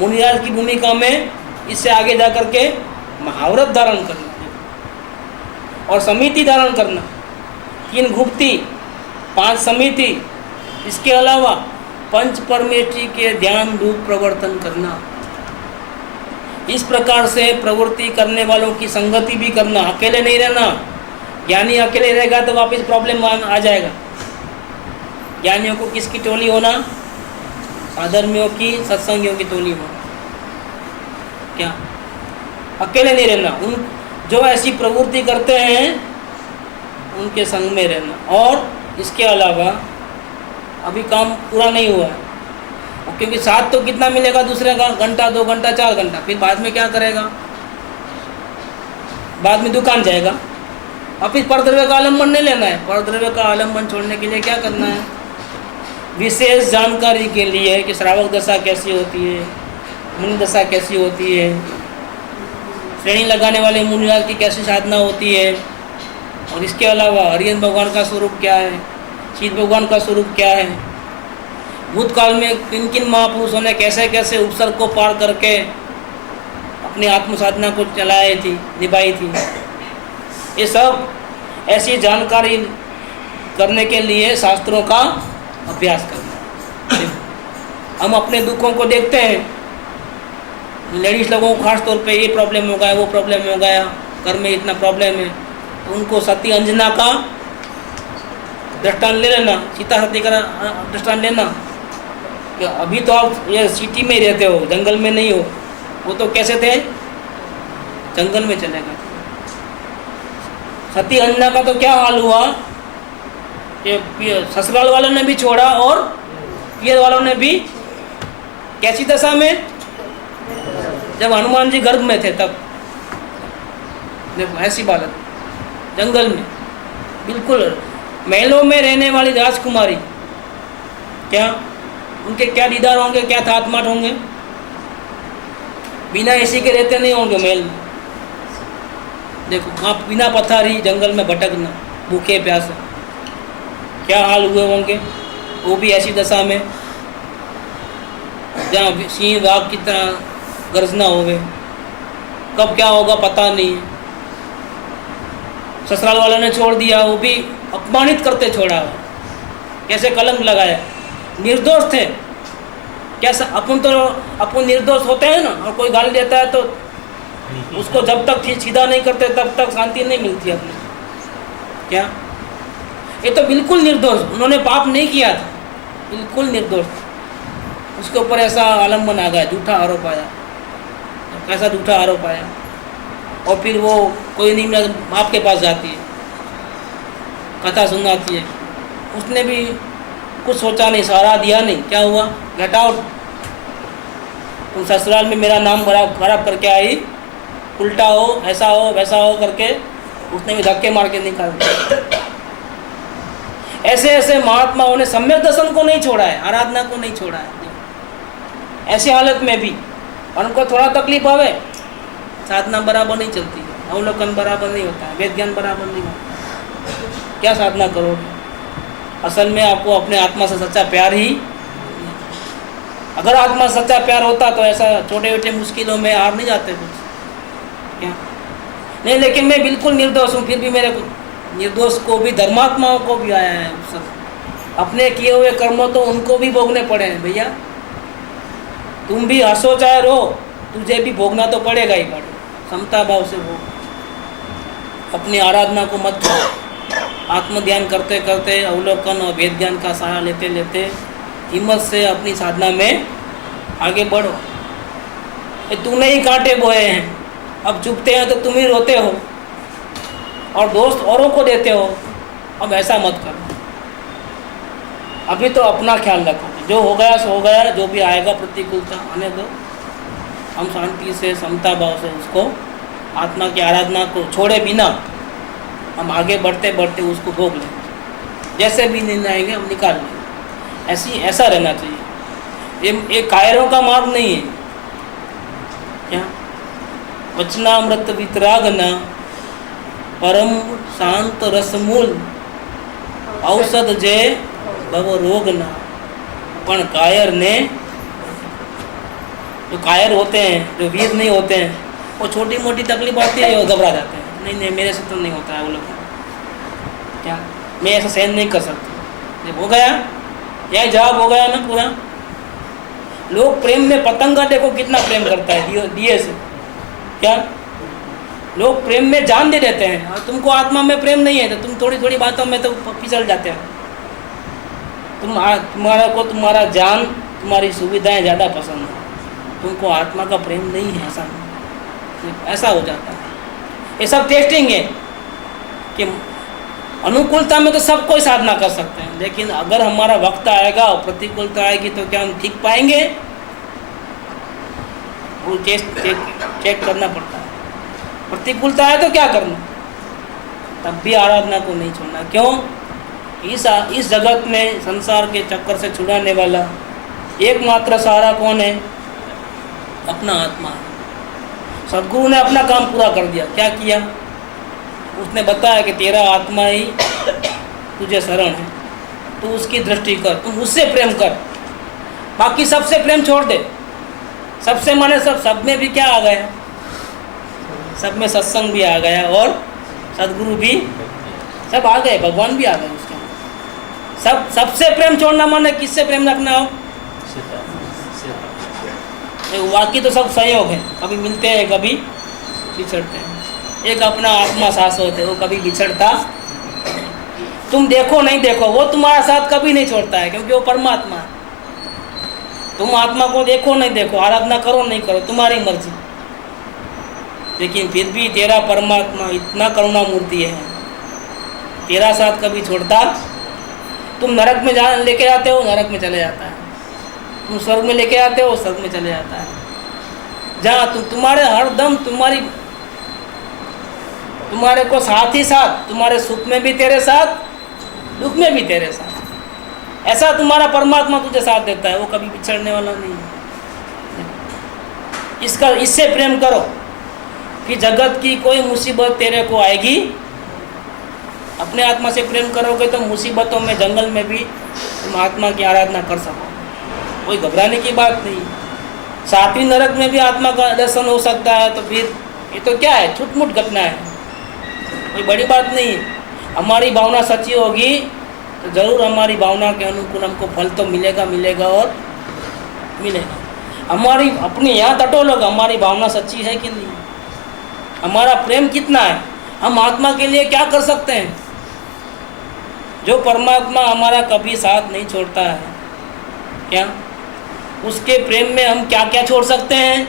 मुनिराज की भूमिका में इससे आगे जाकर के महाव्रत धारण करना और समिति धारण करना, 3 गुप्ती, 5 समिति, इसके अलावा पंच परमेष्ठी के ध्यान रूप प्रवर्तन करना। इस प्रकार से प्रवृत्ति करने वालों की संगति भी करना, अकेले नहीं रहना। ज्ञानी अकेले रहेगा तो वापस प्रॉब्लम आ जाएगा। ज्ञानियों को किसकी टोली होना? साधर्मियों की, सत्संगियों की टोली होना। क्या? अकेले नहीं रहना। उन जो ऐसी प्रवृत्ति करते हैं उनके संग में रहना। और इसके अलावा अभी काम पूरा नहीं हुआ है, क्योंकि साथ तो कितना मिलेगा दूसरे का? घंटा, 2 घंटा, 4 घंटा। फिर बाद में क्या करेगा? बाद में दुकान जाएगा। अब फिर परद्रव्य का आलम्बन नहीं लेना है। परद्रव्य का आलम्बन छोड़ने के लिए क्या करना है? विशेष जानकारी के लिए कि श्रावक दशा कैसी होती है, मुनि दशा कैसी होती है, श्रेणी लगाने वाले मुनिराज की कैसी साधना होती है, और इसके अलावा हरिहर भगवान का स्वरूप क्या है, शिव भगवान का स्वरूप क्या है, भूतकाल में किन किन महापुरुषों ने कैसे कैसे उपसर्ग को पार करके अपनी आत्म साधना को चलाई थी, निभाई थी। ये सब ऐसी जानकारी करने के लिए शास्त्रों का अभ्यास करना। हम अपने दुखों को देखते हैं, लेडीज़ लोगों को खास तौर पे ये प्रॉब्लम हो गया, वो प्रॉब्लम हो गया, घर में इतना प्रॉब्लम है, तो उनको सती अंजना का दृष्टांत ले लेना, सीता सती का दृष्टांत लेना कि अभी तो आप ये सिटी में ही रहते हो, जंगल में नहीं हो। वो तो कैसे थे? जंगल में चले गए। सती अंजना का तो क्या हाल हुआ कि ससुराल वालों ने भी छोड़ा और पियर वालों ने भी। कैसी दशा में? जब हनुमान जी गर्भ में थे तब। देखो ऐसी बालक जंगल में बिल्कुल महलों में रहने वाली राजकुमारी, क्या उनके क्या दीदार होंगे, क्या ठाट माट होंगे, बिना एसी के रहते नहीं होंगे महल में। देखो आप बिना पथारी जंगल में भटकना, भूखे प्यासे, क्या हाल हुए होंगे, वो भी ऐसी दशा में जहाँ सिंह बाघ की तरह गर्जना होवे, कब क्या होगा पता नहीं है। ससुराल वालों ने छोड़ दिया, वो भी अपमानित करते छोड़ा, कैसे कलंक लगाया, निर्दोष थे। कैसा अपन निर्दोष होते हैं ना, और कोई गाली देता है तो उसको जब तक सीधा नहीं करते तब तक शांति नहीं मिलती अपने। क्या ये तो बिल्कुल निर्दोष, उन्होंने पाप नहीं किया था, बिल्कुल निर्दोष, उसके ऊपर ऐसा आलम्बन आ गया, झूठा आरोप आया। कैसा झूठा आरोप आया, और फिर वो कोई नहीं बाप के पास जाती है, कथा सुनाती है, उसने भी कुछ सोचा नहीं, सहारा दिया नहीं, क्या हुआ, गेट आउट, तुम ससुराल में मेरा नाम खराब करके आई, उल्टा हो, ऐसा हो, वैसा हो करके उसने भी धक्के मार के निकाल दिया। ऐसे ऐसे महात्माओं ने सम्यक दर्शन को नहीं छोड़ा है, आराधना को नहीं छोड़ा है। ऐसी हालत में भी उनको थोड़ा तकलीफ आवे, साधना बराबर नहीं चलती है, अवलोकन बराबर नहीं होता है, वेद ज्ञान बराबर नहीं होता, क्या साधना करोगे। असल में आपको अपने आत्मा से सच्चा प्यार ही, अगर आत्मा से सच्चा प्यार होता तो ऐसा छोटे छोटे मुश्किलों में हार नहीं जाते कुछ, क्या नहीं। लेकिन मैं बिल्कुल निर्दोष हूँ, फिर भी मेरे निर्दोष को भी, धर्मात्माओं को भी आया है सब, अपने किए हुए कर्मों तो उनको भी भोगने पड़े हैं भैया। तुम भी हंसो चाहे रो, तुझे भी भोगना तो पड़ेगा ही पड़ेगा, समता भाव से भोग। अपनी आराधना को मत छोड़ो, आत्म ध्यान करते करते, अवलोकन और वेद ज्ञान का सहारा लेते लेते हिम्मत से अपनी साधना में आगे बढ़ो। तूने ही कांटे बोए हैं, अब चुभते हैं तो तुम ही रोते हो और दोस्त औरों को देते हो, अब ऐसा मत करो। अभी तो अपना ख्याल रखो, जो हो गया सो हो गया, जो भी आएगा प्रतिकूलता आने दो, हम शांति से, समता भाव से उसको, आत्मा की आराधना को छोड़े बिना हम आगे बढ़ते बढ़ते उसको भोग लें, जैसे भी दिन आएंगे हम निकाल लें। ऐसा रहना चाहिए। ये कायरों का मार्ग नहीं है, क्या वचनामृत वितरागना, परम शांत रसमूल, औषध जय भव रोगना। पण कायर ने, जो कायर होते हैं, जो वीर नहीं होते हैं, वो छोटी मोटी तकलीफ आती है वो घबरा जाते हैं, नहीं नहीं मेरे से तो नहीं होता है वो लोग, क्या मैं ऐसा सहन नहीं कर सकती। जब हो गया, यह जवाब हो गया ना पूरा। लोग प्रेम में, पतंगा देखो कितना प्रेम करता है दिए से, क्या लोग प्रेम में जान दे देते हैं, और तुमको आत्मा में प्रेम नहीं है तो तुम थोड़ी थोड़ी बातों में तो फिसल जाते हो। तुम्हारा को तुम्हारा जान, तुम्हारी सुविधाएं ज़्यादा पसंद है, तुमको आत्मा का प्रेम नहीं है, ऐसा हो जाता है। ये सब टेस्टिंग है कि अनुकूलता में तो सब कोई साधना कर सकते हैं, लेकिन अगर हमारा वक्त आएगा और प्रतिकूलता आएगी तो क्या हम ठीक पाएंगे, वो चेक करना पड़ता है। प्रतिकूलता है तो क्या करना, तब भी आराधना को नहीं छोड़ना। क्यों? इस जगत में संसार के चक्कर से छुड़ाने वाला एकमात्र सहारा कौन है? अपना आत्मा। सदगुरु ने अपना काम पूरा कर दिया। क्या किया? उसने बताया कि तेरा आत्मा ही तुझे शरण है, तू उसकी दृष्टि कर, तुम उससे प्रेम कर, बाकी सबसे प्रेम छोड़ दे। सबसे माने सब में भी क्या आ गया? सब में सत्संग भी आ गया और सदगुरु भी सब आ गए, भगवान भी आ गए उसके। सबसे प्रेम छोड़ना माने किससे प्रेम रखना हो? बाकी तो सब संयोग है, कभी मिलते हैं कभी बिछड़ते हैं। एक अपना आत्मा शाश्वत है, वो कभी बिछड़ता। तुम देखो नहीं देखो, वो तुम्हारा साथ कभी नहीं छोड़ता है, क्योंकि वो परमात्मा है। तुम आत्मा को देखो नहीं देखो, आराधना करो नहीं करो, तुम्हारी मर्जी, लेकिन फिर भी तेरा परमात्मा इतना करुणा मूर्ति है, तेरा साथ कभी छोड़ता। तुम नरक में लेके आते हो, नरक में चले जाता है। तुम स्वर्ग में लेके आते हो, स्वर्ग में चले जाता है। जहाँ तुम्हारे हर दम तुम्हारी तुम्हारे को साथ ही साथ, तुम्हारे सुख में भी तेरे साथ, दुख में भी तेरे साथ। ऐसा तुम्हारा परमात्मा तुझे साथ देता है, वो कभी बिछड़ने वाला नहीं है। इससे प्रेम करो कि जगत की कोई मुसीबत तेरे को आएगी। अपने आत्मा से प्रेम करोगे तो मुसीबतों में, जंगल में भी तुम आत्मा की आराधना कर सको, कोई घबराने की बात नहीं। 7वीं नरक में भी आत्मा का दर्शन हो सकता है, तो फिर ये तो क्या है, छुटमुट घटना है, कोई बड़ी बात नहीं है। हमारी भावना सच्ची होगी तो जरूर हमारी भावना के अनुकूल हमको फल तो मिलेगा और मिलेगा। हमारी अपनी यहाँ टटोलोग, हमारी भावना सच्ची है कि नहीं, हमारा प्रेम कितना है, हम आत्मा के लिए क्या कर सकते हैं। जो परमात्मा हमारा कभी साथ नहीं छोड़ता है, क्या उसके प्रेम में हम क्या क्या छोड़ सकते हैं,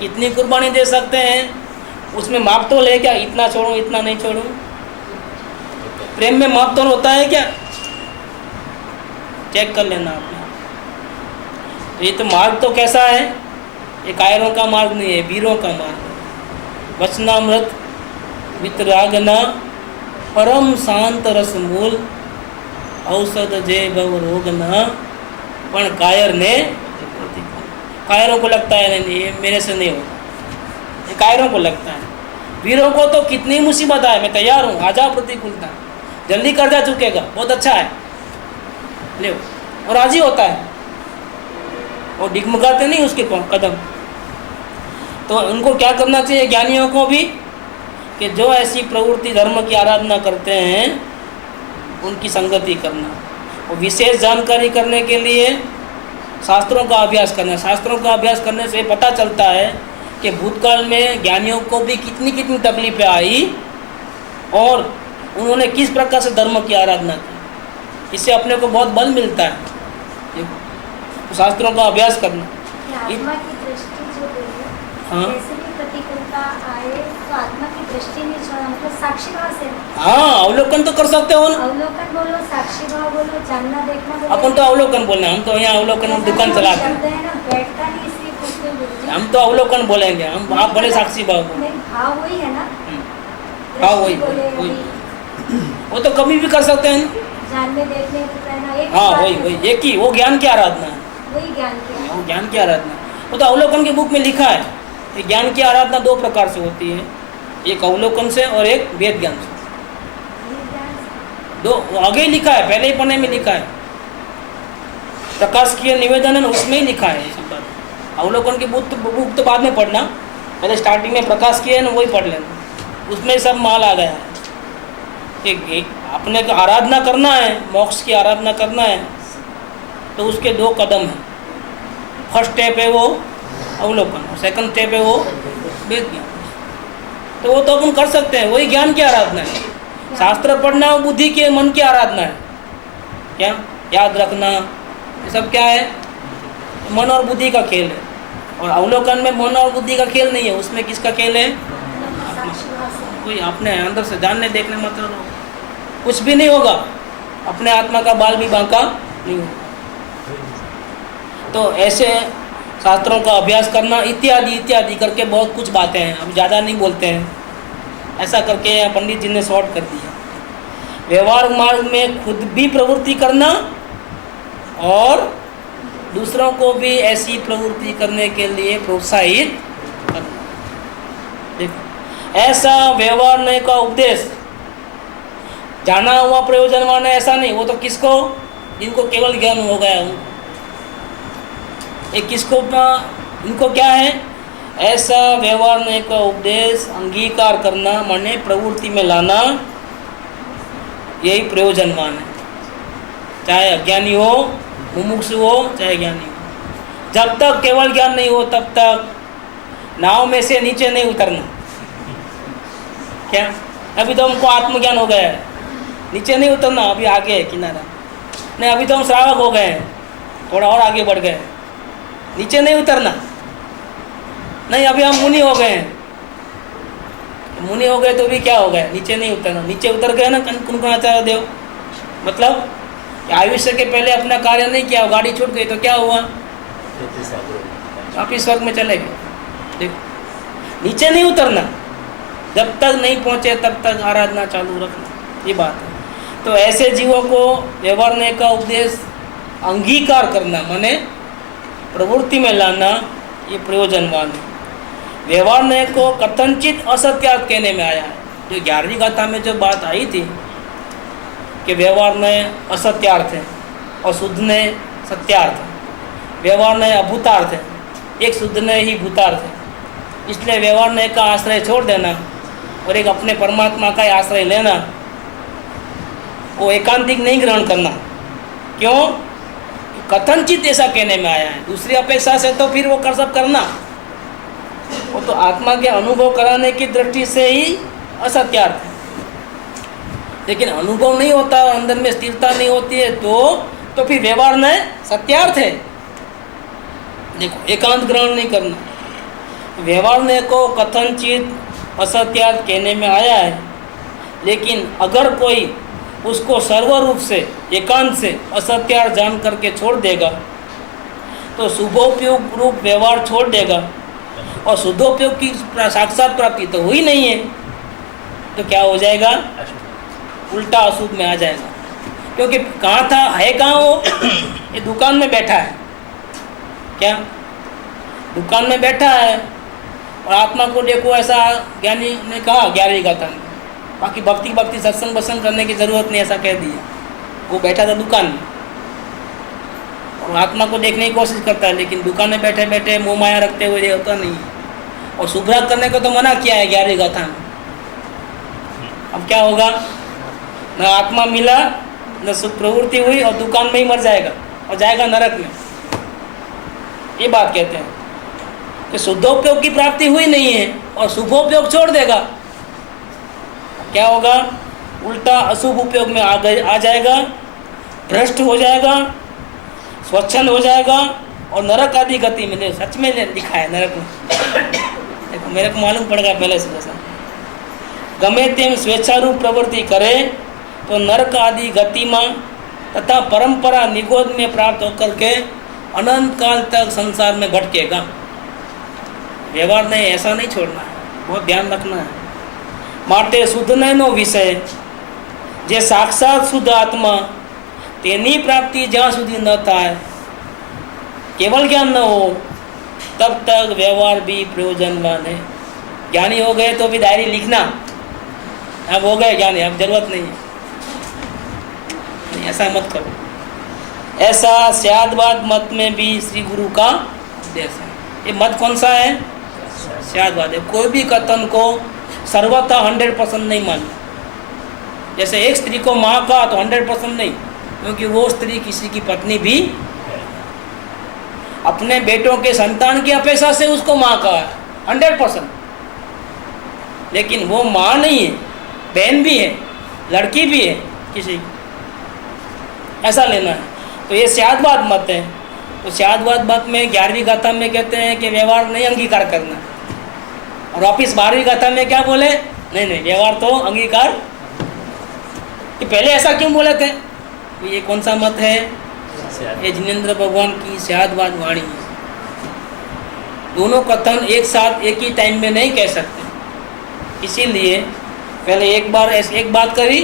कितनी कुर्बानी दे सकते हैं, उसमें माप तोल है क्या, इतना छोड़ूं इतना नहीं छोड़ूं। प्रेम में माप तोल होता है क्या, चेक कर लेना आपने। तो ये तो मार्ग तो कैसा है, ये कायरों का मार्ग नहीं है, वीरों का मार्ग। वचनामृत वितरागना परम शांत रस मूल, औषध जे भव रोग न पण कायर ने। कायरों को लगता है नहीं ये मेरे से नहीं होगा, ये कायरों को लगता है। वीरों को तो कितनी मुसीबत आए, मैं तैयार हूँ, आ जाओ प्रतिकूलता, जल्दी कर्जा चुकेगा, बहुत अच्छा है, ले और राजी होता है, और डिगमगाते नहीं उसके कदम। तो उनको क्या करना चाहिए, ज्ञानियों को भी, कि जो ऐसी प्रवृत्ति धर्म की आराधना करते हैं उनकी संगति करना, और विशेष जानकारी करने के लिए शास्त्रों का अभ्यास करना। शास्त्रों का अभ्यास करने से पता चलता है कि भूतकाल में ज्ञानियों को भी कितनी कितनी तकलीफें आई और उन्होंने किस प्रकार से धर्म की आराधना की। इससे अपने को बहुत बल मिलता है, तो शास्त्रों का अभ्यास करना। आत्मा की दृष्टि जो है, हाँ। जैसे भी प्रतिकूलता आए तो आत्मा की दृष्टि नहीं छोड़ा, मतलब साक्षी भाव से। हाँ, अवलोकन तो कर सकते हो ना, अवलोकन बोलो, साक्षी भाव बोलो, जानना देखना बोलो। अपन तो अवलोकन बोलना, हम तो यहाँ अवलोकन दुकान चलाते हैं, शब्द है ना, बैठता नहीं इसलिए पूछते हैं गुरुजी। हम तो अवलोकन बोलेंगे, हम आप बड़े साक्षी भाव बोले। नहीं, भाव वही है ना, हाँ वही बोले वही, अभी, वो तो कभी भी कर सकते हैं। जानने देखने को रहना एक हाँ बात वही है। वही, एक ही, वो ज्ञान की आराधना है, वही ज्ञान किया। वो ज्ञान की आराधना। वो तो अवलोकन की बुक में लिखा है कि ज्ञान की आराधना 2 प्रकार से होती है, एक अवलोकन से और एक वेद ज्ञान से। दो आगे ही लिखा है, पहले ही पन्ने में लिखा है, प्रकाश की निवेदन है उसमें ही लिखा है ये सब बात। अवलोकन की बुक तो बाद में पढ़ना, पहले स्टार्टिंग में प्रकाश की है ना, वही पढ़ लेना, उसमें सब माल आ गया है कि अपने को आराधना करना है, मोक्ष की आराधना करना है, तो उसके 2 कदम हैं। फर्स्ट स्टेप है वो अवलोकन, और सेकंड स्टेप है वो वेद ज्ञान। तो वो तो अपन कर सकते हैं, वही ज्ञान की आराधना है। शास्त्र पढ़ना वो बुद्धि के मन की आराधना है, क्या याद रखना, ये सब क्या है, मन और बुद्धि का खेल है। और अवलोकन में मन और बुद्धि का खेल नहीं है, उसमें किसका खेल है, कोई अपने अंदर से जानने देखने मतलब कुछ भी नहीं होगा, अपने आत्मा का बाल भी बांका नहीं होगा। तो ऐसे शास्त्रों का अभ्यास करना इत्यादि इत्यादि करके बहुत कुछ बातें हैं, अब ज़्यादा नहीं बोलते हैं, ऐसा करके पंडित जी ने शॉर्ट कर दिया। व्यवहार मार्ग में खुद भी प्रवृत्ति करना और दूसरों को भी ऐसी प्रवृत्ति करने के लिए प्रोत्साहित करना। देखो, ऐसा व्यवहार का उपदेश जाना हुआ प्रयोजनवान है ऐसा नहीं, वो तो किसको, जिनको केवल ज्ञान हो गया उनको। एक किसको, इनको क्या है, ऐसा व्यवहार का उपदेश अंगीकार करना, माने प्रवृत्ति में लाना, यही प्रयोजनवान है। चाहे अज्ञानी हो, मुमुक्षु हो, चाहे ज्ञानी हो। जब तक केवल ज्ञान नहीं हो तब तक नाव में से नीचे नहीं उतरना। क्या, अभी तो हमको आत्मज्ञान हो गया है, नीचे नहीं उतरना, अभी आगे है किनारा। नहीं, अभी तो हम श्रावक हो गए हैं, थोड़ा और आगे बढ़ गए, नीचे नहीं उतरना। नहीं, अभी हम मुनि हो गए हैं, मुनि हो गए तो भी क्या हो गया, नीचे नहीं उतरना। नीचे उतर गए ना कुंकुमाचार्य देव, मतलब आयुष्य के पहले अपना कार्य नहीं किया, गाड़ी छूट गई तो क्या हुआ, वापिस स्वर्ग में चले गए। देखो, नीचे नहीं उतरना, जब तक नहीं पहुँचे तब तक आराधना चालू रखना, ये बात है। तो ऐसे जीवों को व्यवहारने का उपदेश अंगीकार करना माने प्रवृत्ति में लाना, ये प्रयोजनवान है। व्यवहारने को कथनचित असत्यार्थ कहने में आया है। जो 11वीं गाथा में जो बात आई थी कि व्यवहार में असत्यार्थ है और शुद्ध ने सत्यार्थ है, व्यवहार ने अभूतार्थ है, एक शुद्ध ने ही भूतार्थ है, इसलिए व्यवहार ने का आश्रय छोड़ देना और एक अपने परमात्मा का ही आश्रय लेना, वो एकांतिक नहीं ग्रहण करना। क्यों? कथनचित ऐसा कहने में आया है। दूसरी अपेक्षा से तो फिर वो कर सब करना, वो तो आत्मा के अनुभव कराने की दृष्टि से ही असत्यार्थ है। लेकिन अनुभव नहीं होता, अंदर में स्थिरता नहीं होती है तो फिर व्यवहार में सत्यार्थ है। देखो, एकांत ग्रहण नहीं करना। व्यवहार ने को कथनचित असत्यार्थ कहने में आया है, लेकिन अगर कोई उसको सर्वरूप से एकांत से असत्यार्थ जान करके छोड़ देगा तो शुभोपयोग रूप व्यवहार छोड़ देगा और शुद्धोपयोग की साक्षात प्राप्ति तो हुई नहीं है, तो क्या हो जाएगा? उल्टा अशुभ में आ जाएगा। क्योंकि कहाँ था, है कहाँ वो? ये दुकान में बैठा है। क्या दुकान में बैठा है और आत्मा को देखो, ऐसा ज्ञानी ने कहा 11वीं गाथा में। बाकी भक्ति सत्संग बसंग करने की ज़रूरत नहीं, ऐसा कह दिया। वो बैठा था दुकान में और आत्मा को देखने की कोशिश करता है, लेकिन दुकान में बैठे बैठे मोह माया रखते हुए होता नहीं है। और शुभ्राग करने को तो मना किया है 11वीं गाथा में। अब क्या होगा? न आत्मा मिला, न सुख प्रवृत्ति हुई और दुकान में ही मर जाएगा और जाएगा नरक में। ये बात कहते हैं कि शुद्धोपयोग की प्राप्ति हुई नहीं है और शुभोपयोग छोड़ देगा। क्या होगा? उल्टा अशुभ उपयोग में आ जाएगा, भ्रष्ट हो जाएगा, स्वच्छंद हो जाएगा और नरक आदि गति में, सच में लिखा है नरक में। देखो, मेरे को मालूम पड़ गया पहले से। जैसा गमे तेम स्वेच्छारूप प्रवृत्ति करे तो नरक आदि गति में तथा परंपरा निगोद में प्राप्त होकर के अनंत काल तक संसार में भटकेगा। व्यवहार ने ऐसा नहीं छोड़ना है, बहुत ध्यान रखना है। माटे शुद्ध नैनो विषय जे साक्षात शुद्ध आत्मा तेनी प्राप्ति ज्यां सुधी न थाय, केवल ज्ञान न हो तब तक व्यवहार भी प्रयोजनवान है। ज्ञानी हो गए तो भी डायरी लिखना, अब हो गए ज्ञानी, अब जरूरत नहीं है। नहीं, ऐसा मत करो। ऐसा स्यादवाद मत में भी श्री गुरु का उपदेश है। ये मत कौन सा है? स्यादवाद है। कोई भी कथन को सर्वथा 100% नहीं मानना। जैसे एक स्त्री को माँ का तो 100% नहीं, क्योंकि वो स्त्री किसी की पत्नी भी अपने बेटों के संतान की अपेक्षा से उसको माँ का है 100%, लेकिन वो माँ नहीं है, बहन भी है, लड़की भी है किसी की, ऐसा लेना है। तो ये स्यादवाद मत है। तो स्यादवाद मत में 11वीं गाथा में कहते हैं कि व्यवहार नहीं अंगीकार करना, और वापिस 12वीं गाथा में क्या बोले? नहीं व्यवहार तो अंगीकार। कि पहले ऐसा क्यों बोले थे? ये कौन सा मत है? ये जिनेंद्र भगवान की स्यादवाद वाणी है। दोनों कथन एक साथ एक ही टाइम में नहीं कह सकते, इसीलिए पहले एक बात करी,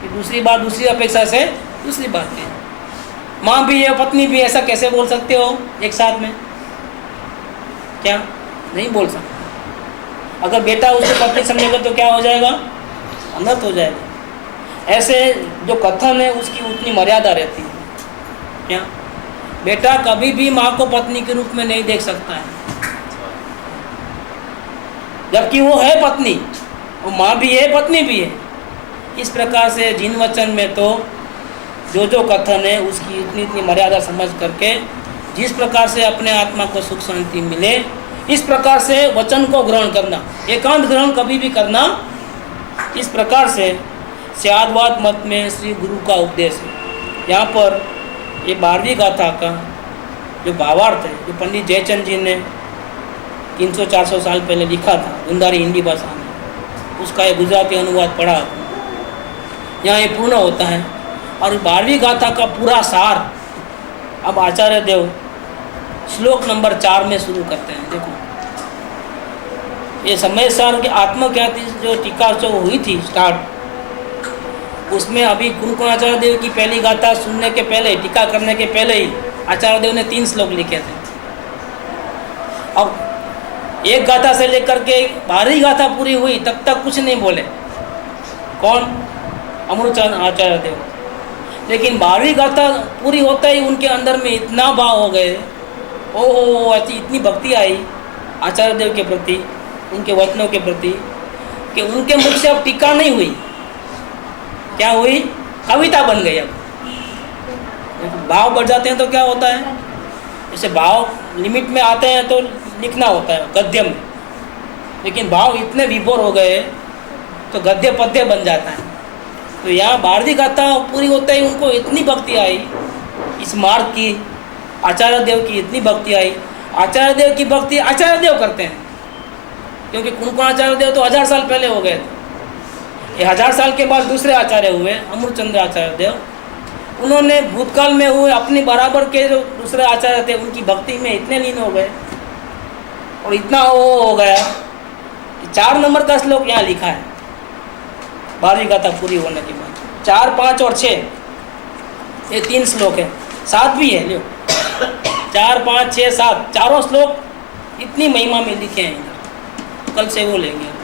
फिर दूसरी बात दूसरी अपेक्षा से दूसरी बात कही। माँ भी है, पत्नी भी, ऐसा कैसे बोल सकते हो एक साथ में? क्या नहीं बोल सकते। अगर बेटा उसको पत्नी समझेगा तो क्या हो जाएगा? अनर्थ हो जाएगा। ऐसे जो कथन है उसकी उतनी मर्यादा रहती है। क्या बेटा कभी भी माँ को पत्नी के रूप में नहीं देख सकता है, जबकि वो है पत्नी, वो माँ भी है, पत्नी भी है। इस प्रकार से जिन वचन में तो जो कथन है उसकी इतनी मर्यादा समझ करके जिस प्रकार से अपने आत्मा को सुख शांति मिले, इस प्रकार से वचन को ग्रहण करना, एकांत ग्रहण कभी भी करना। इस प्रकार से स्यादवाद मत में श्री गुरु का उपदेश है। यहाँ पर ये 12वीं गाथा का जो भावार्थ है, जो पंडित जयचंद जी ने 300-400 साल पहले लिखा था गुंदारी हिंदी भाषा में, उसका ये गुजराती अनुवाद पढ़ा, यहाँ ये पूर्ण होता है। और 12वीं गाथा का पूरा सार अब आचार्य देव श्लोक नंबर 4 में शुरू करते हैं। देखो ये समय सार की आत्मख्याति जो टीका जो हुई थी स्टार्ट, उसमें अभी कुंकुम आचार्य देव की पहली गाथा सुनने के पहले, टीका करने के पहले ही आचार्य देव ने 3 श्लोक लिखे थे। अब एक गाथा से लेकर के 12वीं गाथा पूरी हुई तब तक कुछ नहीं बोले। कौन? अमृतचंद आचार्य देव। लेकिन 12वीं गाथा पूरी होता ही उनके अंदर में इतना भाव हो गए, ओहो इतनी भक्ति आई आचार्य देव के प्रति, उनके वचनों के प्रति, कि उनके मुख से अब टीका नहीं हुई, क्या हुई? कविता बन गई। अब भाव बढ़ जाते हैं तो क्या होता है, जैसे भाव लिमिट में आते हैं तो लिखना होता है गद्य में, लेकिन भाव इतने विभोर हो गए तो गद्य पद्य बन जाता है। तो यहाँ 12वीं गाथा पूरी होते ही उनको इतनी भक्ति आई इस मार्ग की, आचार्य देव की इतनी भक्ति आई। आचार्य देव की भक्ति आचार्य देव करते हैं, क्योंकि कुंकुम आचार्य देव तो 1000 साल पहले हो गए थे। ये 1000 साल के बाद दूसरे आचार्य हुए अमृतचंद्र आचार्य देव, उन्होंने भूतकाल में हुए अपने बराबर के जो दूसरे आचार्य थे उनकी भक्ति में इतने लीन हो गए और इतना हो गया कि 4 नंबर का श्लोक यहाँ लिखा है 12वीं गाथा पूरी होने के बाद। 4, 5 और 6 ये 3 श्लोक है, 7 भी है, लियो 4, 5, 6, 7 चारों श्लोक इतनी महिमा में लिखे हैं इधर। कल से वो लेंगे।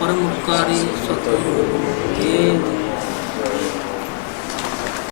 परम उपकारी सतगुरु हे